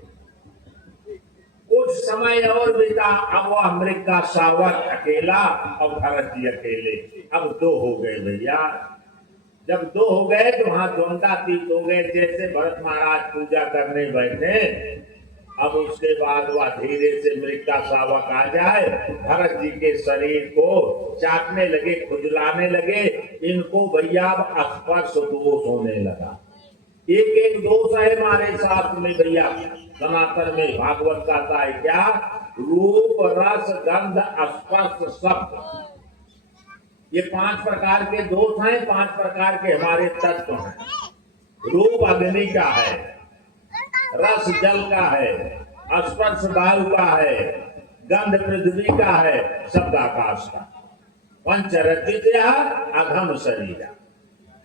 कुछ समय और बीता, अब वह मृग का सावक अकेला और भरत जी अकेले, अब 2 हो गए भैया। जब 2 हो गए तो वहां द्वंद्वातीत हो गए। जैसे भरत महाराज पूजा करने बैठे, अब उसके बाद वह धीरे से मृग का सावक आ जाए, भरत जी के शरीर को चाटने लगे, खुजलाने लगे। इनको भैया स्पर्श दोष होने लगा। एक दोष है हमारे शास्त्र में भैया, सनातन में भागवत कहता है क्या, रूप रस गंध स्पर्श शब्द, ये 5 प्रकार के दोष हैं, 5 प्रकार के हमारे तत्व हैं। रूप अग्नि का है, रस जल का है, स्पर्श वायु का है, गंध पृथ्वी का है, शब्द आकाश का, पंचरचित अघम शरीर।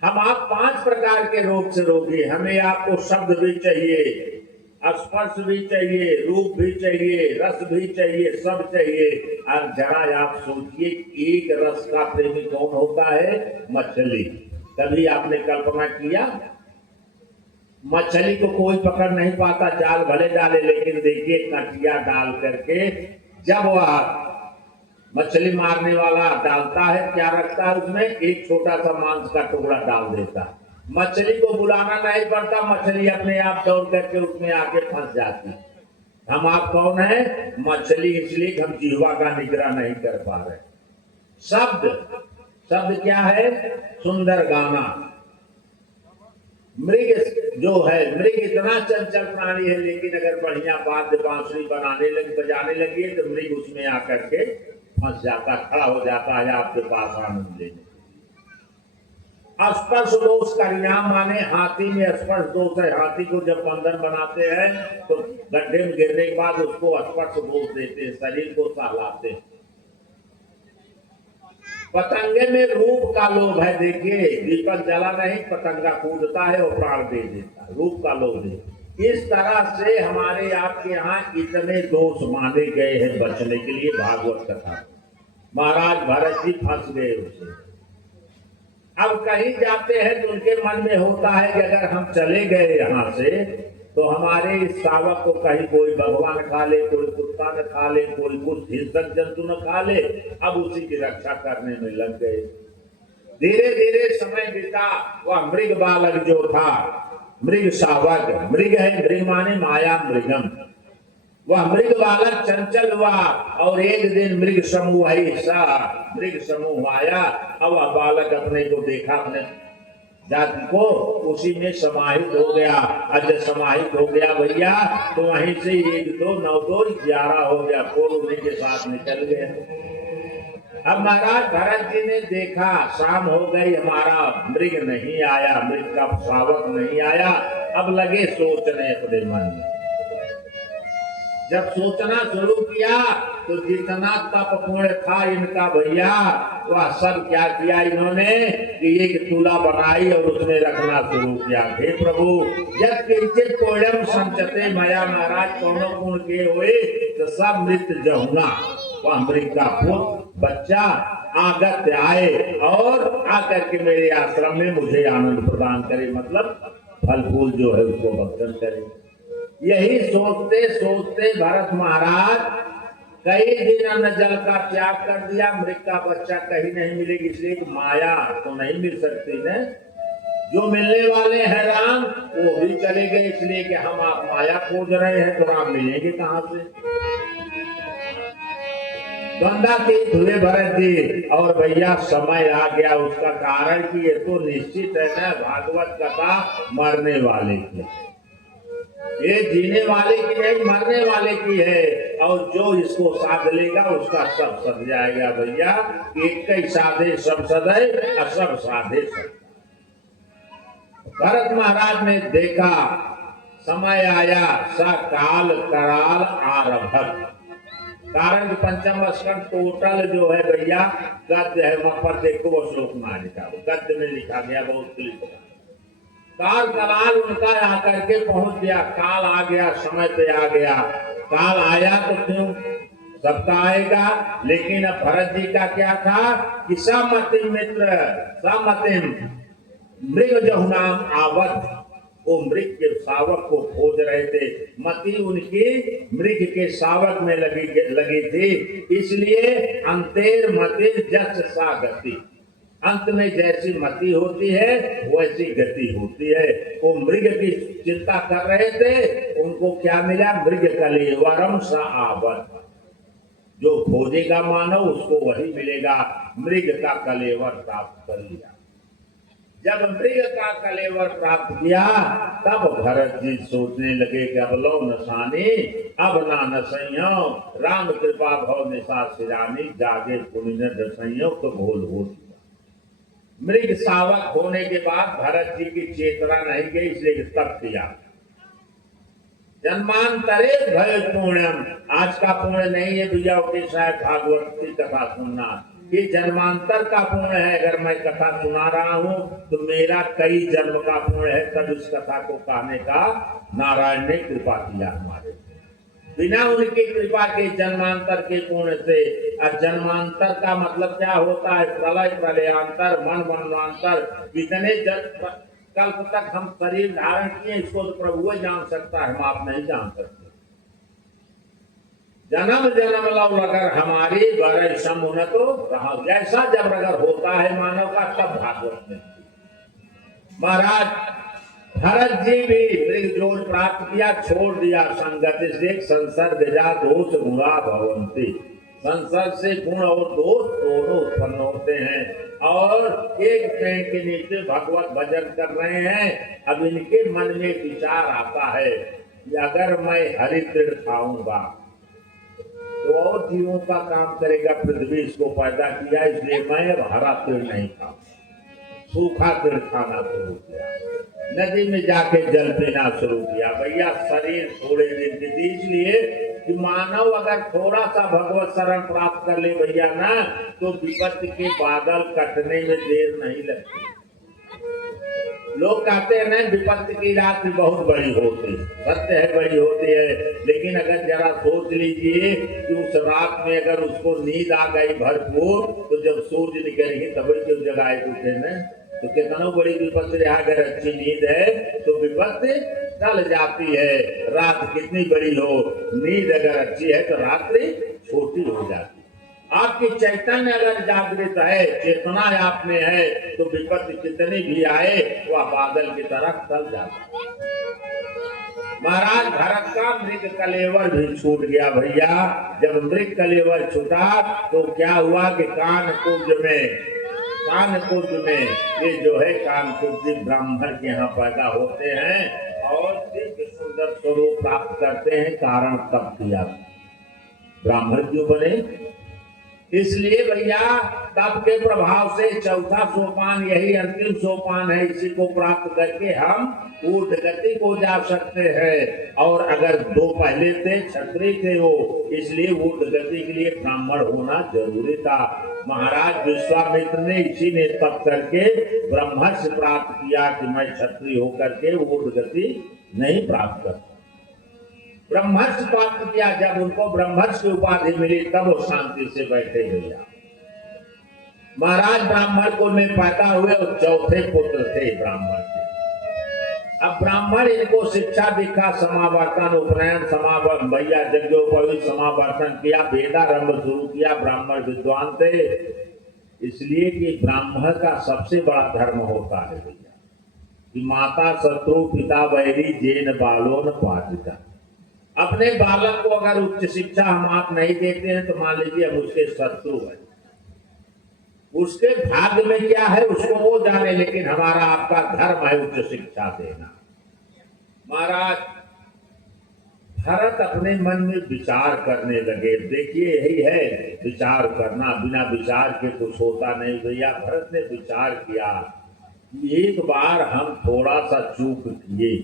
हम आप 5 प्रकार के रोग से रोगी। हमें आपको शब्द भी चाहिए, स्पर्श भी चाहिए, रूप भी चाहिए, रस भी चाहिए, सब चाहिए। और जरा आप सोचिए, एक रस का प्रेमी कौन होता है, मछली। कभी आपने कल्पना किया, मछली को कोई पकड़ नहीं पाता, जाल भले डाले, लेकिन देखिए कटिया डाल करके जब वह मछली मारने वाला डालता है, क्या रखता है उसमें, एक छोटा सा मांस का टुकड़ा डाल देता है। मछली को बुलाना नहीं पड़ता, मछली अपने आप दौड़ करके उसमें आके फंस जाती। हम आप कौन है? मछली, इसलिए हम जिह्वा का निग्रह नहीं कर पा रहे। शब्द, शब्द क्या है? सुंदर गाना। मृग जो है, मृग इतना चंचल प्राणी है, लेकिन अगर बढ़िया वाद्य बांसुरी बजाने लगी है तो मृग उसमें आकर के फंस जाता, खड़ा हो जाता है आपके पास आनंद लेने। स्पर्श दोष करियाम माने हाथी में स्पर्श दोष है। हाथी को जब बंधन बनाते हैं तो गड्ढे में गिरने के बाद उसको स्पर्श दोष देते हैं, शरीर को सहलाते हैं। पतंगे में रूप का लोभ है। देखिए, दीपक जला नहीं, पतंगा कूदता है और प्राण दे देता है, रूप का लोभ है। इस तरह से हमारे आपके यहाँ इतने दोष माने गए हैं बचने के लिए भागवत कथा। महाराज भरत जी फंस गए उसे। अब कहीं जाते हैं तो उनके मन में होता है कि अगर हम चले गए यहाँ से तो हमारे इस शावक को कहीं कोई भगवान खा ले, कोई कुत्ता न खा ले, कोई कुछ हिंसक जंतु न खा ले। अब उसी की रक्षा करने में लग गए। धीरे धीरे समय बीता। वह मृग बालक जो था, मृग शावक, मृग है, मृग माने माया मृगम, वह मृग बालक चंचल हुआ और एक दिन मृग समूह मृग समूह आया। अब वह बालक अपने को देखा, अपने जाति को, उसी में समाहित हो गया। जब समाहित हो गया भैया तो वहीं से 1 2 9 2 11 हो गया, पूर्व के साथ निकल गए। अब महाराज भरत जी ने देखा शाम हो गई, हमारा मृग नहीं आया, मृग का शावक नहीं आया। अब लगे सोचने अपने मन में। जब सोचना शुरू किया तो जितना तप पुण्य था इनका भैया, वह सब क्या किया इन्होंने कि एक चूल्हा बनाई और उसमें रखना शुरू किया। हे प्रभु, जब किंचित पुण्यम संचते मया, महाराज कौनो पुण्य के हुए तो सब मृत जहुना। वह मृग का पुत्र बच्चा आगत आए और आकर के मेरे आश्रम में मुझे आनंद प्रदान करे, मतलब फल फूल जो है उसको भक्षण करे। यही सोचते सोचते भरत महाराज कई दिन अन्न जल का त्याग कर दिया। मृग का बच्चा कहीं नहीं मिलेगी, इसलिए माया तो नहीं मिल सकती न। जो मिलने वाले हैं राम वो भी चले गए, इसलिए कि हम आप माया खोज रहे हैं तो राम मिलेंगे कहां से? द्वंद्वातीत हुए भरत जी। और भैया समय आ गया उसका कारण कि ये तो निश्चित है ना, भागवत कथा मरने वाले की, ये जीने वाले की नहीं, मरने वाले की है। और जो इसको साध लेगा उसका सब सद जाएगा भैया। एक ही साधे सब सदै, सब साधे सब। भरत महाराज ने देखा समय आया, सकाल कराल आरभत। कारण पंचम स्कंद टोटल जो है भैया गद्य है, वहां पर देखो वो श्लोक में लिखा, गद्य में लिखा गया, बहुत क्लियर। काल कलाल उनका आकर के पहुंच गया, काल आ गया, समय पे आ गया। काल आया तो क्यों, सबका आएगा। लेकिन अब भरत जी का क्या था कि समतिम मित्र, समतिम मृग जहुनाम आवत, वो मृग के शावक को खोज रहे थे। मति उनकी मृग के शावक में लगी थी, इसलिए अंतेर मति जस सा गति, अंत में जैसी मति होती है वैसी गति होती है। वो मृग की चिंता कर रहे थे, उनको क्या मिला? मृग कलेवरम सा आवत। जो खोजेगा मानव उसको वही मिलेगा। मृग का कलेवर प्राप्त कर लिया। जब मृग का कलेवर प्राप्त किया तब भरत जी सोचने लगे कि अब लो नसानी, अब ना नसैयो, राम कृपा भव निशा सिरानी, जागे पुण्य दसैयो तो भोल हो। मृग शावक होने के बाद भरत जी की चेतना नहीं गई, इसलिए तप किया। जन्मांतरे भय पुण्यम, आज का पुण्य नहीं है भैया के शायद भागवत की कथा सुनना, ये जन्मांतर का पुण्य है। अगर मैं कथा सुना रहा हूं तो मेरा कई जन्म का पुण्य है, तब इस कथा को कहने का नारायण ने कृपा किया हमारे। बिना उनकी कृपा के जन्मांतर के पुण्य से, और जन्मांतर का मतलब क्या होता है? प्रलय, प्रलयांतर, मन, मनवांतर। कितने कल्प तक हम शरीर धारण किए इसको तो प्रभु ही जान सकता है, हम आप नहीं जान सकते। जन्म जन्म लव अगर हमारी बड़े समुन तो जैसा जब अगर होता है मानव का, तब भागवत में महाराज भरत जी भी मृग जोन प्राप्त किया, छोड़ दिया संगत से। संसर्ग जा दोष गुणा भवंती, संसर्ग से गुण और दोष दोनों उत्पन्न होते हैं। और एक पेड़ के नीचे भगवत भजन कर रहे हैं, अब इनके मन में विचार आता है कि अगर मैं हरि पेड़ खाऊंगा तो और जीवों का काम करेगा। पृथ्वी इसको पैदा किया, इसलिए मैं अब हरा पेड़ नहीं खाऊं, सूखा पेड़ खाना शुरू किया, नदी में जाके जल पीना शुरू किया। भैया शरीर थोड़े दिन के लिए, इसलिए कि मानव अगर थोड़ा सा भगवत शरण प्राप्त कर ले भैया ना, तो विपत्ति के बादल कटने में देर नहीं लगती। लोग कहते हैं ना विपत्ति की रात्रि बहुत बड़ी होती है, सत्य है बड़ी होती है, लेकिन अगर जरा सोच लीजिए कि उस रात में अगर उसको नींद आ गई भरपूर, तो जब सूर्य निकलेगी तभी क्यों जगाए उठे न, तो कितना बड़ी विपत्ति रहा। अगर अच्छी नींद है तो विपत्ति टल जाती है, रात कितनी बड़ी हो, नींद अगर अच्छी है तो रात्रि छोटी हो जाती। आपकी चैतन्य अगर जागृत है, चेतना आप में है, तो विपत्ति कितनी भी आए वह बादल की तरफ टल जाता। महाराज भरत का मृग कलेवर भी छूट गया भैया। जब मृग कलेवर छूटा तो क्या हुआ कि कानकुब्ज में ये जो है कानकुब्ज ब्राह्मण के यहाँ पैदा होते हैं और दिव्य सुंदर स्वरूप प्राप्त करते हैं। कारण तब किया, ब्राह्मण क्यों बने? इसलिए भैया तप के प्रभाव से चौथा सोपान, यही अंतिम सोपान है, इसी को प्राप्त करके हम ऊर्ध्व गति को जा सकते हैं। और अगर दो पहले थे क्षत्रिय थे वो, इसलिए ऊर्ध्व गति के लिए ब्राह्मण होना जरूरी था। महाराज विश्वामित्र ने इसी ने तप करके ब्रह्मर्षि प्राप्त किया कि मैं क्षत्रिय होकर के ऊर्ध्व गति नहीं प्राप्त करता। ब्रह्मर्षि प्राप्त किया, जब उनको ब्रह्मर्षि की उपाधि मिली तब वो शांति से बैठे भैया। महाराज ब्राह्मण कुल में पैदा हुए और चौथे पुत्र थे ब्राह्मण के। अब ब्राह्मण इनको शिक्षा दीक्षा समावर्तन उपनयन समावर्तन भैया यज्ञोपवीत समावर्तन किया, वेदारंभ शुरू किया। ब्राह्मण विद्वान थे, इसलिए कि ब्राह्मण का सबसे बड़ा धर्म होता है भैया कि माता शत्रु पिता वैरी जेन बालो न पाठिता। अपने बालक को अगर उच्च शिक्षा हम आप नहीं देते हैं तो मान लीजिए हम उसके शत्रु हैं, उसके भाग्य में क्या है उसको वो जाने, लेकिन हमारा आपका धर्म है उच्च शिक्षा देना। महाराज भरत अपने मन में विचार करने लगे। देखिए यही है विचार करना, बिना विचार के कुछ होता नहीं भैया। भरत ने विचार किया कि एक बार हम थोड़ा सा चूक किए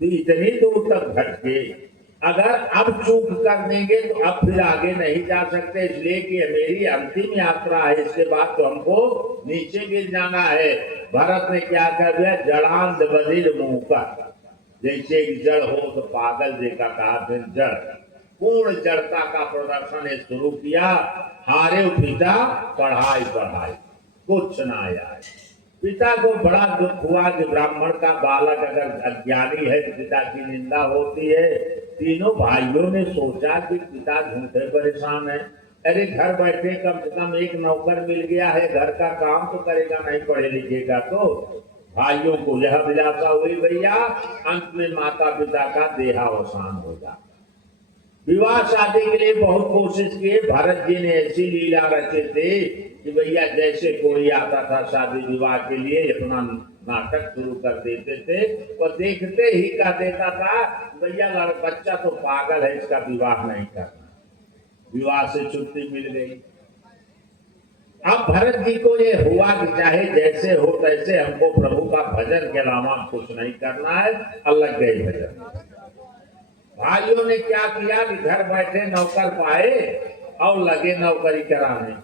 तो इतनी दूर तक भटके, अगर अब चूक कर देंगे तो अब फिर आगे नहीं जा सकते, इसलिए कि मेरी अंतिम यात्रा है, इसके बाद तो हमको नीचे गिर जाना है। भरत ने क्या कर दिया, जड़ांध बधिर मुंह पर, जैसे एक जड़ हो तो पागल देखा कहा, फिर जड़ पूर्ण जड़ता का प्रदर्शन शुरू किया। हारे पिता पढ़ाई कुछ ना आए। पिता को बड़ा दुख हुआ कि ब्राह्मण का बालक अगर अज्ञानी है तो पिता की निंदा होती है। तीनों भाइयों ने सोचा कि पिता झूठे परेशान है, अरे घर बैठे कम से कम एक नौकर मिल गया है, घर का काम तो करेगा, नहीं पढ़े लिखेगा तो। भाइयों को यह दिलासा हुई भैया, अंत में माता पिता का देहावसान होगा। विवाह शादी के लिए बहुत कोशिश किए। भरत जी ने ऐसी लीला रचे थे कि भैया जैसे कोई आता था शादी विवाह के लिए अपना नाटक शुरू कर देते थे, और देखते ही कह देता था भैया बच्चा तो पागल है, इसका विवाह नहीं करना। विवाह से छुट्टी मिल गई। अब भरत जी को ये हुआ कि चाहे जैसे हो तैसे हमको प्रभु का भजन के अलावा कुछ नहीं करना है, अलग गए भजन। भाइयों ने क्या किया कि घर बैठे नौकर पाए और लगे नौकरी कराने।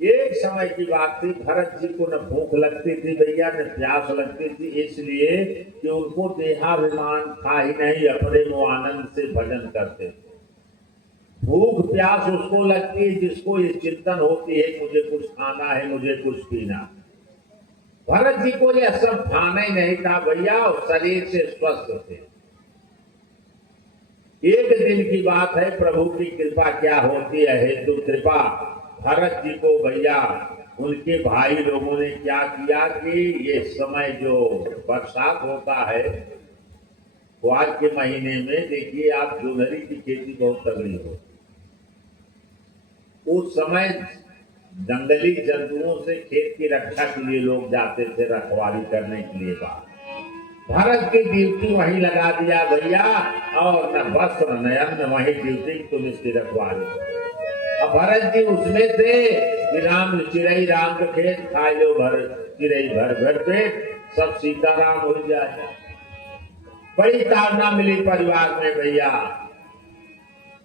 एक समय की बात थी, भरत जी को न भूख लगती थी भैया न प्यास लगती थी, इसलिए कि उनको देहाभिमान था ही नहीं, अपने आनंद से भजन करते थे। भूख प्यास उसको लगती है जिसको ये चिंतन होती है मुझे कुछ खाना है, मुझे कुछ पीना। भरत जी को यह सब खाना ही नहीं था भैया, और शरीर से स्वस्थ थे। एक दिन की बात है, प्रभु की कृपा क्या होती है, हेतु कृपा। भरत जी को भैया उनके भाई लोगों ने क्या किया कि ये समय जो बरसात होता है, वो आज के महीने में देखिए आप जोनहरी की खेती बहुत तगड़ी हो। उस समय जंगली जंतुओं से खेत की रक्षा के लिए लोग जाते थे रखवाली करने के लिए बाहर। भरत की ड्यूटी वहीं लगा दिया भैया, और न वस्त्र न अन्न, वहीं ड्यूटी तुम इसकी रखवाली। अब भरत जी उसमें थे कि राम चिड़ई राम के खेत खाए लो भर चिड़ई भर भर पेट, सब सीताराम हो जाए। बड़ी ताड़ना मिली परिवार में भैया,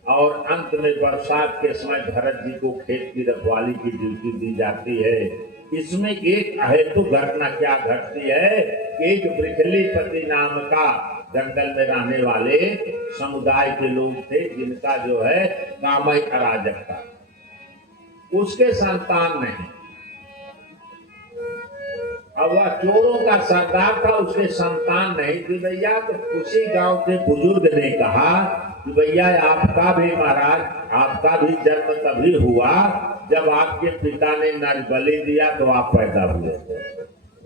और अंत में बरसात के समय भरत जी को खेत की रखवाली की ड्यूटी दी जाती है। इसमें एक अहेतु घटना क्या घटती है, एक पृथ्वीपति नाम का जंगल में रहने वाले समुदाय के लोग थे, जिनका जो है कामय अराजक था, उसके संतान नहीं। अब वह चोरों का सरदार था, उसके संतान नहीं थी भैया। तो उसी गांव के बुजुर्ग ने कहा कि भैया आपका भी महाराज, आपका भी जन्म तभी हुआ जब आपके पिता ने नर बलि दिया तो आप पैदा हुए थे,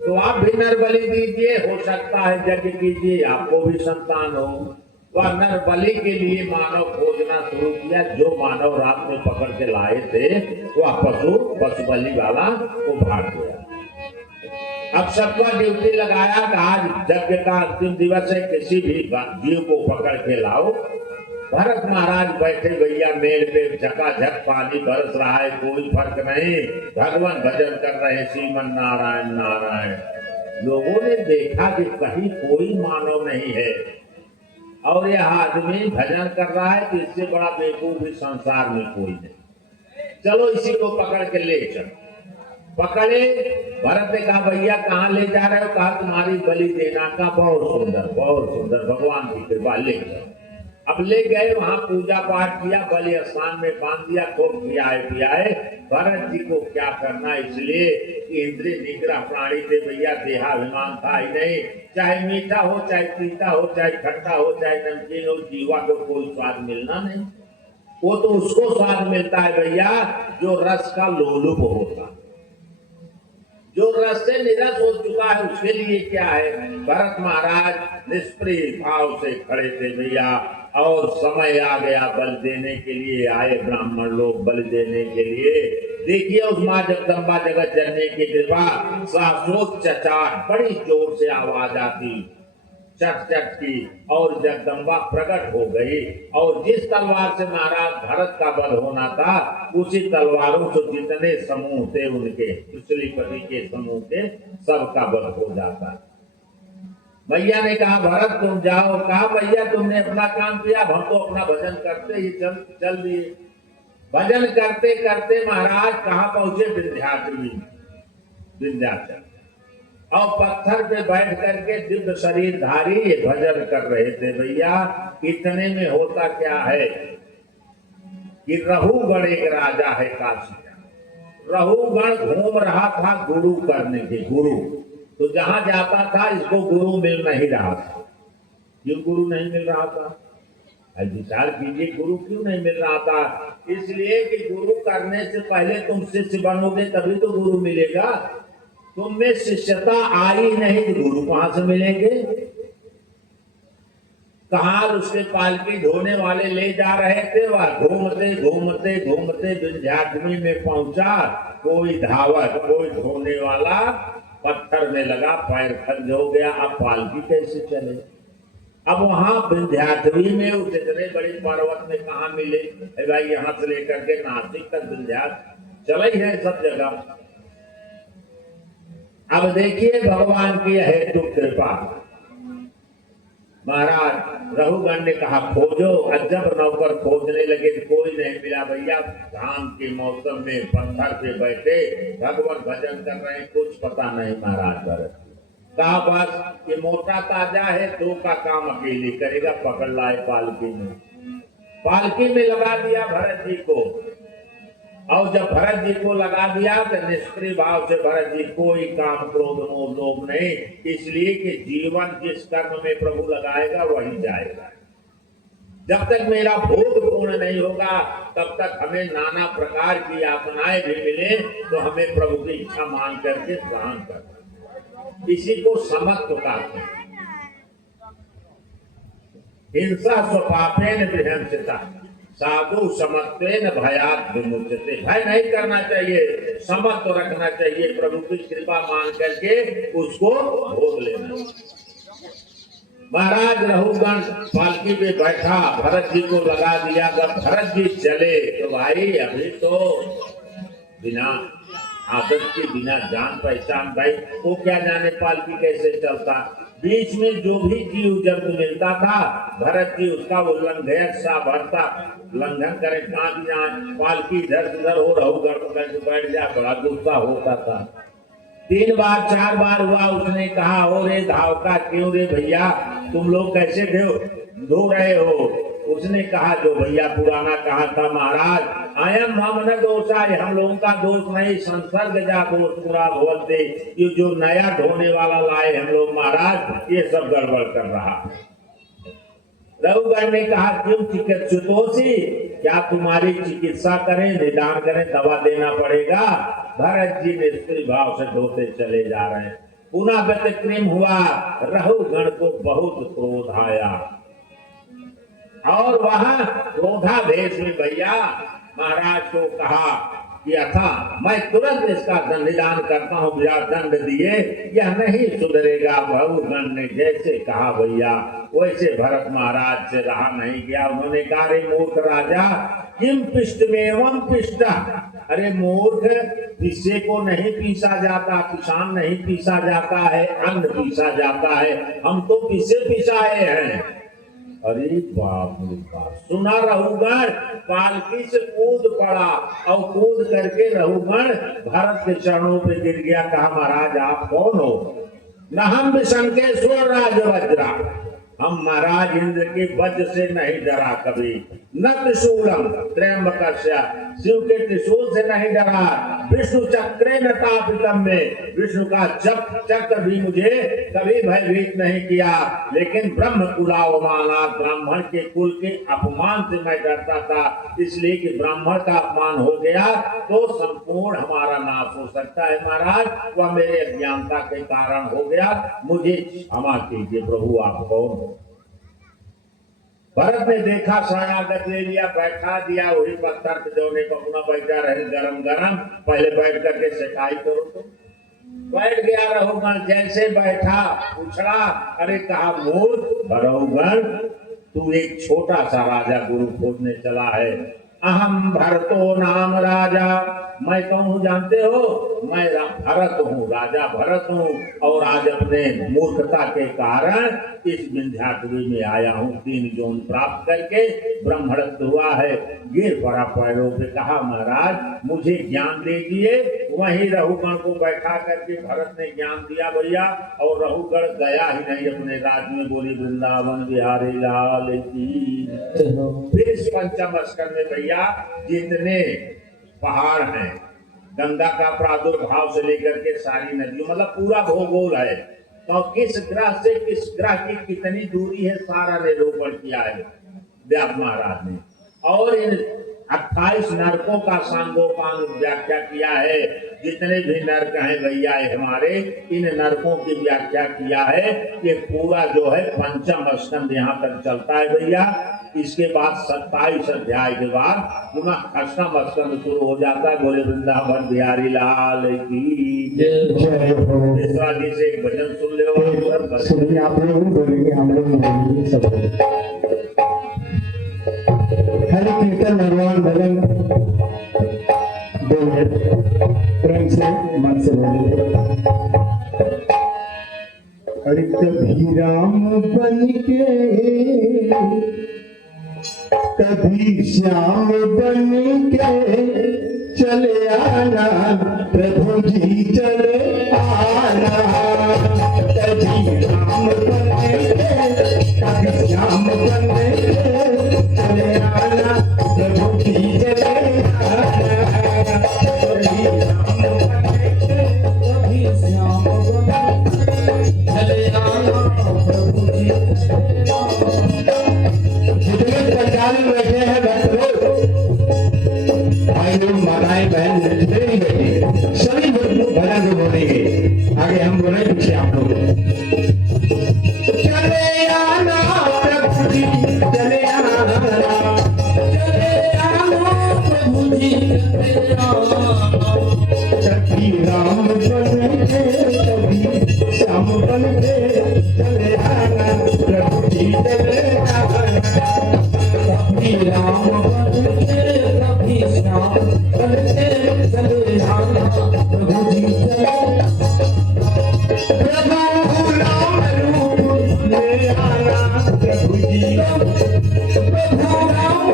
तो आप भी नर बलि दीजिए, हो सकता है यज्ञ कीजिए आपको भी संतान हो। वह नर बलि के लिए मानव खोजना शुरू किया। जो मानव रात में पकड़ के लाए थे वह पशु बलि वाला वो भाग गया। अब सबका ड्यूटी लगाया कि आज यज्ञ का अंतिम दिवस है, किसी भी जीव को पकड़ के लाओ। भरत महाराज बैठे भैया मेल पे, झकाझक पानी बरस रहा है, कोई फर्क नहीं, भगवान भजन कर रहे हैं, श्रीमन नारायण नारायण। लोगों ने देखा कि कहीं कोई मानव नहीं है, और यह आदमी भजन कर रहा है, तो इससे बड़ा बेवकूफ इस संसार में कोई नहीं। चलो इसी को पकड़ के ले चलो। पकड़े, भरत ने कहा भैया कहाँ ले जा रहे हो? कहा तुम्हारी बलि देना का, बहुत सुंदर भगवान की कृपा, ले जाओ। अब ले गए, वहां पूजा पाठ किया, बलि स्नान में बांध दिया, खूब पियाए। भरत जी को क्या करना, इसलिए इंद्रिय निग्रह प्राणी थे भैया, देहाभिमान था ही नहीं। चाहे मीठा हो, चाहे तीता हो, चाहे खट्टा हो, चाहे नमकीन हो, जीवा को कोई स्वाद मिलना नहीं। वो तो उसको स्वाद मिलता है भैया जो रस का लोलुप होता, जो रस से निरस हो चुका है, उसके लिए क्या है। भरत महाराज निष्प्रिय भाव से खड़े थे भैया, और समय आ गया बल देने के लिए। आए ब्राह्मण लोग बल देने के लिए। देखिए उस माँ जगदम्बा जगत जननी की कृपा, शाश्वत चचाट, बड़ी जोर से आवाज आती चट चट की, और जगदम्बा प्रकट हो गई। और जिस तलवार से महाराज भरत का बल होना था, उसी तलवारों से जितने समूह थे उनके, पृथ्वीपति के समूह के, सबका बल हो जाता। भैया ने कहा भरत तुम जाओ। कहा भैया तुमने अपना काम किया, हम तो अपना भजन करते ही चल दिए। भजन करते करते महाराज कहाँ पहुंचे? विंध्याचल। और पत्थर पे बैठ करके दिव्य शरीर धारी ये भजन कर रहे थे भैया। इतने में होता क्या है कि रहुगण एक राजा है काशी का। रहुगण घूम रहा था गुरु करने के, गुरु। तो जहां जाता था इसको गुरु मिल नहीं रहा था। क्यों गुरु नहीं मिल रहा था? विचार कीजिए, गुरु क्यों नहीं मिल रहा था? इसलिए कि गुरु करने से पहले तुम शिष्य बनोगे तभी तो गुरु मिलेगा। तुम में शिष्यता आई नहीं तो गुरु कहां से मिलेंगे? कहा उसके पालकी ढोने वाले ले जा रहे थे, वह घूमते घूमते घूमते विंध्याचल में पहुंचा। कोई धावक, कोई ढोने वाला पत्थर में लगा, पैर खंज हो गया। अब पालकी कैसे चले? अब वहां विंध्याचल में उस इतने बड़े पर्वत में कहा मिले भाई? यहाँ से लेकर के नासिक तक विंध्याचल चल ही है सब जगह। अब देखिए भगवान की हेतु कृपा। महाराज रहुगण ने कहा खोजो। जब नौकर खोजने लगे तो कोई नहीं मिला भैया। धान के मौसम में पत्थर पे बैठे भगवान भजन कर रहे हैं, कुछ पता नहीं महाराज भरत। कहा बस ये मोटा ताजा है, दो का काम अकेले करेगा, पकड़ लाए पालकी में। पालकी में लगा दिया भरत जी को। और जब भरत जी को लगा दिया तो निष्क्रिय भाव से भरत जी कोई काम क्रोध मोह लोभ नहीं, इसलिए कि जीवन जिस कर्म में प्रभु लगाएगा वही जाएगा। जब तक मेरा भोग गुण नहीं होगा तब तक हमें नाना प्रकार की यातनाएं भी मिले तो हमें प्रभु की इच्छा मान करके सहन करना, इसी को समत्व कहते हैं। हिंसा स्वपापेन विहंसिता साधु समत्वेन भयात् विमुच्यते। भय नहीं करना चाहिए, समत्व रखना चाहिए, प्रभु की कृपा मान करके उसको भोग लेना। महाराज रहुगण पालकी में बैठा, भरत जी को लगा दिया। जब भरत जी चले तो भाई अभी तो बिना आदत के, बिना जान पहचान, भाई वो क्या जाने पालकी कैसे चलता। बीच में जो भी जीव जंतु मिलता था भरत जी उसका उल्लंघन सा भरता उल्लंघन करे, कहाँ पालकी इधर उधर हो, रहुगण पकड़ के बैठ जा, बड़ा गुस्सा होता था। 3 बार 4 बार हुआ, उसने कहा हो रे धावका, क्यों रे भैया तुम लोग कैसे धो रहे हो। उसने कहा जो भैया पुराना कहा था महाराज, अयम हम न दोषा, हम लोगों का दोष नहीं, संसर्ग जा दोष पूरा बोलते, ये जो नया ढोने वाला लाए हम लोग महाराज, ये सब गड़बड़ कर रहा। रघुगण ने कहा क्यों चिकित्सोसी, क्या तुम्हारी चिकित्सा करें, निदान करें, दवा देना पड़ेगा। भरत जी ने स्त्री भाव से धोते चले जा रहे हैं। पुनः व्यतिक्रम हुआ, रघुगण को बहुत क्रोध आया और वहां क्रोधावेश में भैया महाराज को कहा कि अथा मैं तुरंत इसका निदान करता हूँ, बिना दंड दिए यह नहीं सुधरेगा। रघुगण ने जैसे कहा भैया वैसे भरत महाराज से रहा नहीं गया। उन्होंने कहा रे मूर्ख राजा, किम पिष्टमेवं पिष्ट, अरे मूर्ख, पिस्से को नहीं पीसा जाता, किसान नहीं पीसा जाता है, अन्न पीसा जाता है, हम तो पिसे पिसाए हैं। अरे बाप रे बाप, सुना रघुगण पालकी से कूद पड़ा और कूद करके रघुगण भरत के चरणों पे गिर गया। कहा महाराज आप कौन हो। न हम विशंकेश्वर राजवज्रा, हम महाराज इंद्र के वज्र से नहीं डरा कभी, न त्रिशूलम त्र्यंबकस्य, शिव के त्रिशूल से नहीं डरा, विष्णु चक्रे न तापितम में, विष्णु का चक्र भी मुझे कभी भयभीत नहीं किया। लेकिन ब्रह्म कुलावमाना, ब्राह्मण के कुल के अपमान से मैं डरता था, इसलिए कि ब्राह्मण का अपमान हो गया तो संपूर्ण हमारा नाश हो सकता है। महाराज वह मेरे अज्ञानता के कारण हो गया, मुझे क्षमा कीजिए प्रभु, आप कौन हो। भरत ने देखा, शरणागत ले लिया, बैठा दिया वही पत्थर पे, जो ने अपना बैठा रहे गरम गरम, पहले बैठ करके सिकाई करो। तो बैठ गया रघुगण, जैसे बैठा उछड़ा, अरे कहा मूर्ख रघुगण, तू एक छोटा सा राजा गुरु खोजने चला है। अहम भरतो नाम राजा, मैं कौन हूँ जानते हो, मैं भरत हूँ, राजा भरत हूँ, और आज अपने मूर्खता के कारण इस विंध्याचल में आया हूँ, 3 जोन प्राप्त करके ब्रह्मणत्व हुआ है। गिर पड़ा पैरों पे, कहा महाराज मुझे ज्ञान दीजिए। वहीं रघुगण को बैठा करके भरत ने ज्ञान दिया भैया, और रघुगण गया ही नहीं अपने राज्य में। बोली वृंदावन बिहारी लाल की। फिर इस पंचम स्कंद में भैया जितने पहाड़ हैं, गंगा का प्रादुर्भाव से लेकर के सारी नदियों, मतलब पूरा भूगोल है, तो किस ग्रह से किस ग्रह की कितनी दूरी है सारा निरूपण किया है व्यास महाराज ने। और इन 28 नरकों का सांगोपांग व्याख्या किया है। जितने भी नरक हैं भैया हमारे, इन नरकों की व्याख्या किया है। ये पूरा जो है पंचम स्कंद यहाँ तक चलता है भैया। इसके बाद 27 अध्याय के बाद पुनः अष्टम स्कंद शुरू हो जाता है। बोले वृंदावन बिहारी लाल की जय हो। मिश्रा जी से एक भजन सुन ले, सुनिए आप लोग बोलेंगे, हम लोग बोलेंगे सब। हरे कीर्तन भगवान भजन बोले, प्रेम से मन से बोले। हरि कभी राम बन के, कभी श्याम बन के चले आना, प्रभु जी चले आना। कभी राम बन के, कभी श्याम बन के चले आना, प्रभु जी चले आना। कभी राम बन के, कभी श्याम बन के चले आना, प्रभु जी चले आना। जितने पंडाल में बैठे हैं राम बन के कभी श्याम बन के चले आना प्रभु जी चले प्रभु राम रूप ले आना प्रभु जी प्रभु राम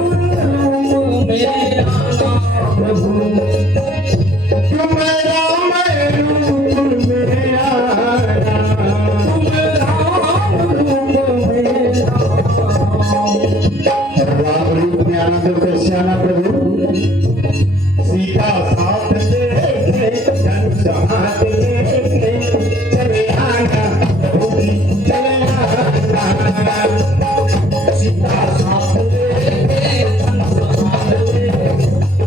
रूप ले आना प्रभु तुम राम रूप में आना तुम राम रूप में राम रूप में आना जब कैसे आना प्रभु सीता साथ लेके धन साथ लेके चले आना प्रभु जी चले आना सीता साथ लेके धन साथ लेके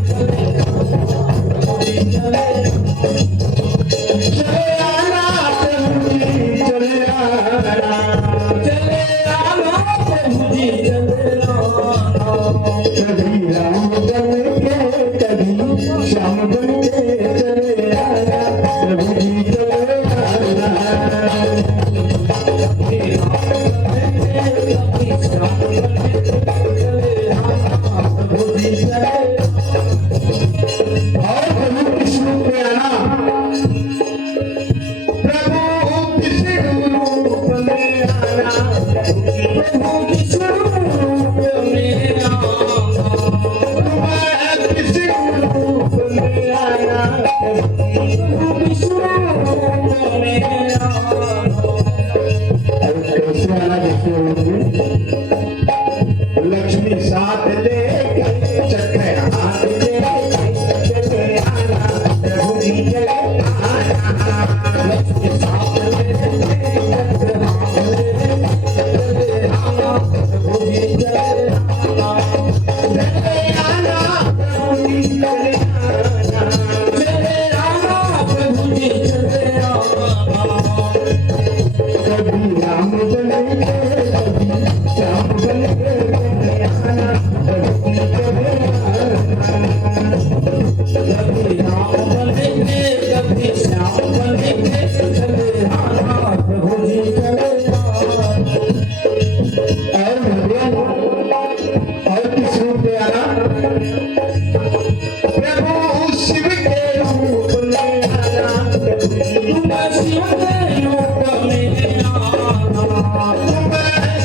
चले आना प्रभु जी चले आना प्रभु जी चले आना कभी राम बन के कभी श्याम बन के चले आना प्रभु जी चले आना कभी राम बन के कभी श्याम बन के चले आना प्रभु जी चले और प्रभु कृष्ण में आना प्रभु कृष्ण रूप में आना प्रभु कृष्ण रूप में आना कृष्ण रूप में आना प्रभु कृष्ण रूप में आना कैसे आना देखते होंगे लक्ष्मी साथ लेके चक्र हाथ लेके चले आना प्रभु जी चले आना लक्ष्मी साथ लेके चक्र हाथ लेके चले आना प्रभु जी चले आना प्रभु जी चले आना प्रभु जी चले आना कभी राम बन के कभी श्याम बन के चले आना प्रभु जी चले आना कभी राम बन के कभी श्याम बन के चले आना प्रभु जी चले आना और भगवान और किस रूप में आना प्रभु शिव के रूप में आना प्रभु जी तुम शिव के रूप में आना तुम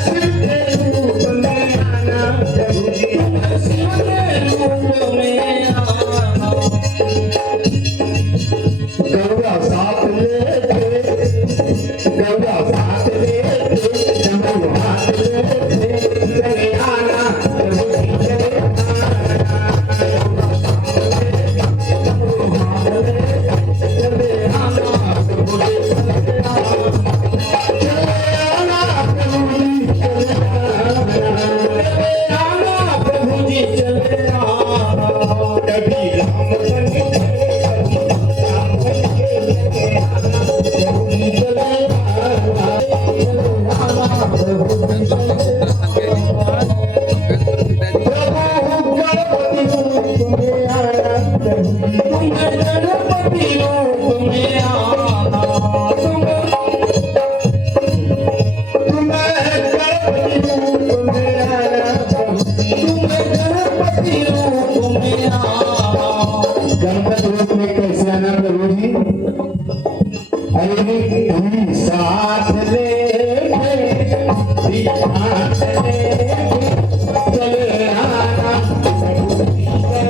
शिव के रूप में आना प्रभु जी तुम शिव के रूप में आना गंगा साथ लेके जम्मू हाथ लेके चले आना प्रभु जी चले गणपति रूप में कैसे आना प्रभु जी अरे साथ लेके हाथ लेके चले आना प्रभु जी चले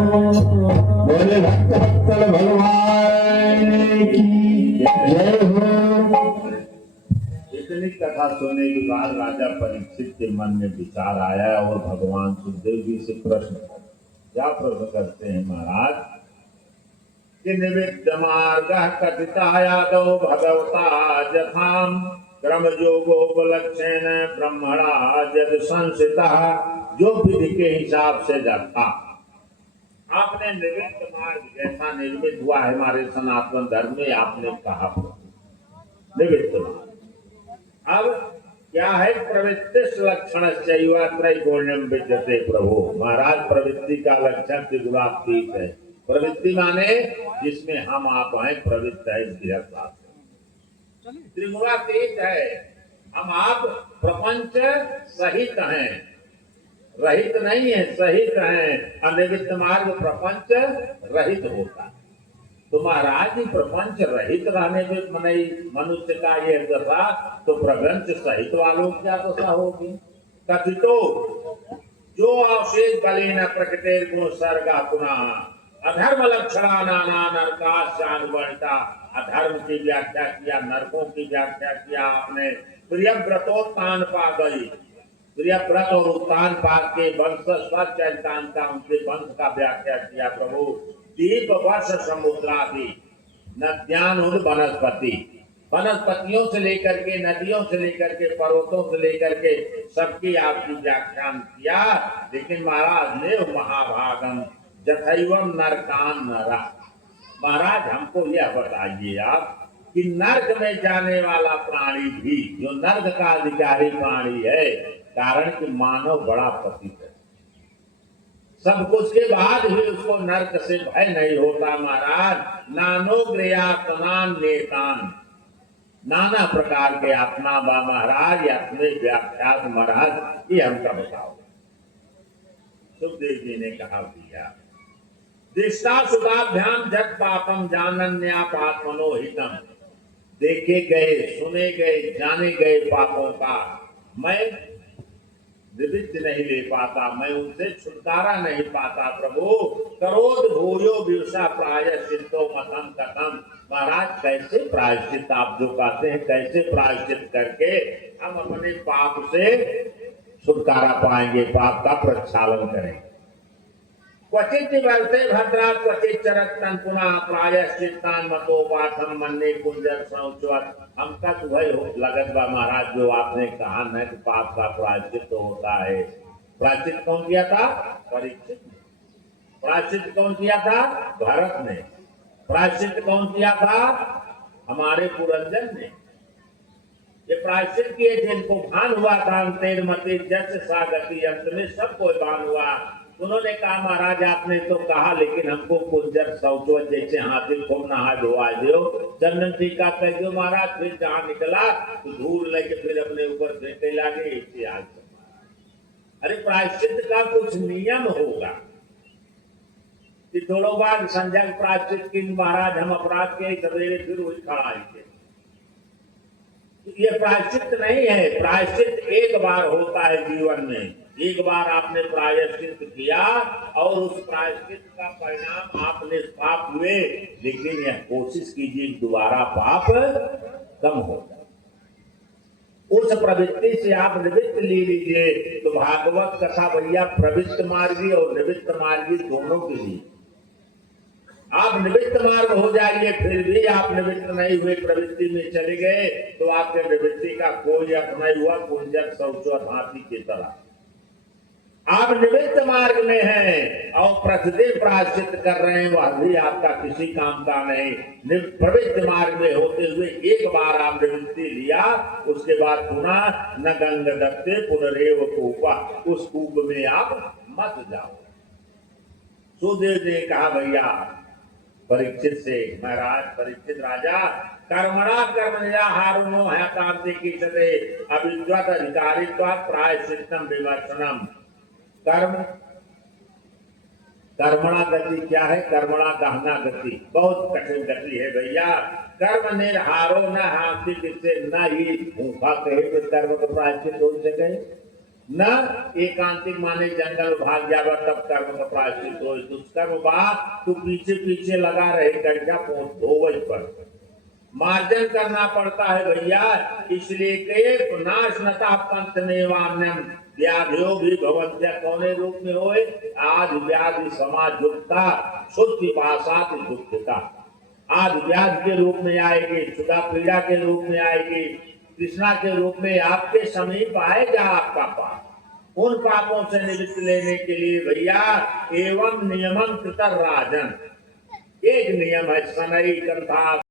बोले भक्त वत्सल भगवान की जय हो। इतनी कथा सुनने के बाद राजा परीक्षित के मन में विचार आया और भगवान सुखदेव जी से प्रश्न, क्या प्रश्न करते हैं महाराज? कि निमित्त मार्ग कथिता यादव भगवता जथाम क्रम जोगोपलक्षेन ब्रह्मणा जद संसिता, जो विधि के हिसाब से था। आपने निमित्त मार्ग जैसा निर्मित हुआ है हमारे सनातन धर्म में, आपने कहा निमित्त मार्ग। अब क्या है, प्रवृत्ति लक्षण त्रैगुण्यम विद्यते प्रभु। महाराज, प्रवृत्ति का लक्षण त्रिगुणातीत है। प्रवृत्ति माने जिसमें हम आप हैं, प्रवृत्त है गृहस्थ, त्रिगुणातीत है। हम आप प्रपंच सहित हैं, रहित नहीं है, सहित हैं। अनिमित्त मार्ग प्रपंच रहित होता है। तो महाराज जी, प्रपंच रहित रहने में मनुष्य का यह दशा, तो प्रपंच सहित वालों की क्या दशा होगी। कथितो जो अवशेष बलिन प्रकृति गुण सर्गा पुनः अधर्म लक्षणा नाना नरकाशानुवर्णिता। अधर्म की व्याख्या किया, नरकों की व्याख्या किया आपने। प्रियव्रतोत्थान पा गई, प्रियव्रत और उत्थान पाद के वंश स्वचरितान का, उनके वंश का व्याख्या किया प्रभु। दीप वर्ष समुद्रादि नद्यान वनस्पति, वनस्पतियों से लेकर के, नदियों से लेकर के, पर्वतों से लेकर के सबकी आपकी व्याख्यान किया। लेकिन महाराज ने महाभागम जथैवम नरकान नरा। महाराज, हमको यह बताइए आप कि नर्क में जाने वाला प्राणी भी, जो नर्क का अधिकारी प्राणी है, कारण कि मानव बड़ा पतित है, सब कुछ के बाद भी उसको नर्क से भय नहीं होता। महाराज, नानो ग्रयातनान नेतान, नाना प्रकार के आत्मा बा महाराज, अपने व्याख्यात महाराज ये हमका बताओ। सुखदेव जी ने कहा दिया, दृष्टा सुधाभ्याम जग पापम जानन्या पात्मनो हितम। देखे गए, सुने गए, जाने गए पापों का मैं निवृत्ति नहीं ले पाता, मैं उनसे छुटकारा नहीं पाता प्रभु। करोध भूयो विवसा प्रायश्चितो मतम कथम। महाराज, कैसे प्रायश्चित, आप जो कहते हैं, कैसे प्रायश्चित करके हम अपने पाप से छुटकारा पाएंगे, पाप का प्रक्षालन करेंगे। क्वचित वर्ते भद्रा क्वचित चरतन पुनः प्रायश्चित्तान मतो पाठम मन्ने कुंजर संचवत। हमका तो भय लगत बा महाराज, जो आपने कहा न कि पाप का प्रायश्चित तो होता है। प्रायश्चित कौन किया था? परीक्षित ने। प्रायश्चित कौन किया था? भरत ने। प्रायश्चित कौन किया था? हमारे पुरंजन ने। ये प्रायश्चित किए जिनको भान हुआ था, अंतेर मते जस सागति, अंत में सबको भान हुआ। उन्होंने कहा, महाराज आपने तो कहा, लेकिन हमको कुंजर शौचवत जैसे हाथी खूब नहा धोआ दो, चंदन टीका कह दो महाराज। फिर जहाँ निकला तो धूल लेके फिर अपने ऊपर फेंकने लगे, इससे आज। अरे प्रायश्चित का कुछ नियम होगा कि थोड़ो बाद संजय प्रायश्चित की महाराज, हम अपराध के सवेरे फिर वही खड़ा आएंगे। ये प्रायश्चित नहीं है। प्रायश्चित एक बार होता है जीवन में, एक बार आपने प्रायश्चित किया और उस प्रायश्चित का परिणाम आपने पाप हुए, लेकिन यह कोशिश कीजिए दोबारा पाप कम हो जाए। उस प्रवृत्ति से आप निवृत्त ले लीजिए। तो भागवत कथा भैया प्रवृत्त मार्गी और निवृत्त मार्गी दोनों के लिए। आप निवृत्त मार्ग हो जाइए, फिर भी आप निवृत्त नहीं हुए, प्रवृत्ति में चले गए, तो आपके निवृत्ति का कोई अर्थ नहीं हुआ। कुंजर शौचवत हाथी की तरह आप निवृत्त मार्ग में हैं और प्रतिदिन प्रायश्चित कर रहे हैं, वह भी आपका किसी काम का नहीं। प्रवृत्त मार्ग में होते हुए एक बार आप निवृत्ति लिया, उसके बाद पुनः न गंग दत्ते पुनरेव कूपा, उस कूप में आप मत जाओ। सुखदेव ने कहा, भैया परीक्षित से, महाराज परीक्षित राजा, कर्मणा कर्मण्या हारुनो है कांति की सदे अविद्वत अधिकारित्वात् प्रायश्चित्तम विमर्शनम। कर्म, कर्मणा गति क्या है? कर्मणा गहना गति, बहुत कठिन गति है भैया। कर्म निर्हारो न हाथी किससे, न ही भूखा कहे तो कर्म का प्रायश्चित हो सके, न एकांतिक माने जंगल भाग जावा तब कर्म का प्रायश्चित हो। दुष्कर्म बात तो पीछे पीछे लगा रहे, कड़िया पहुंच धोवज पर मार्जन करना पड़ता है भैया। इसलिए के नाश नता पंथ नेवान्यम व्याधियो भी भवन्त्य कौने रूप में होए आज व्याधि समाज युक्ता शुद्धि पासात दुखता। आज व्याधि के रूप में आएगी, क्षुधा पीड़ा के रूप में आएगी, कृष्णा के रूप में आपके समीप आएगा आपका पाप। उन पापों से निवृत्त लेने के लिए भैया एवं नियमन कृतर राजन, एक नियम है सनई कंथा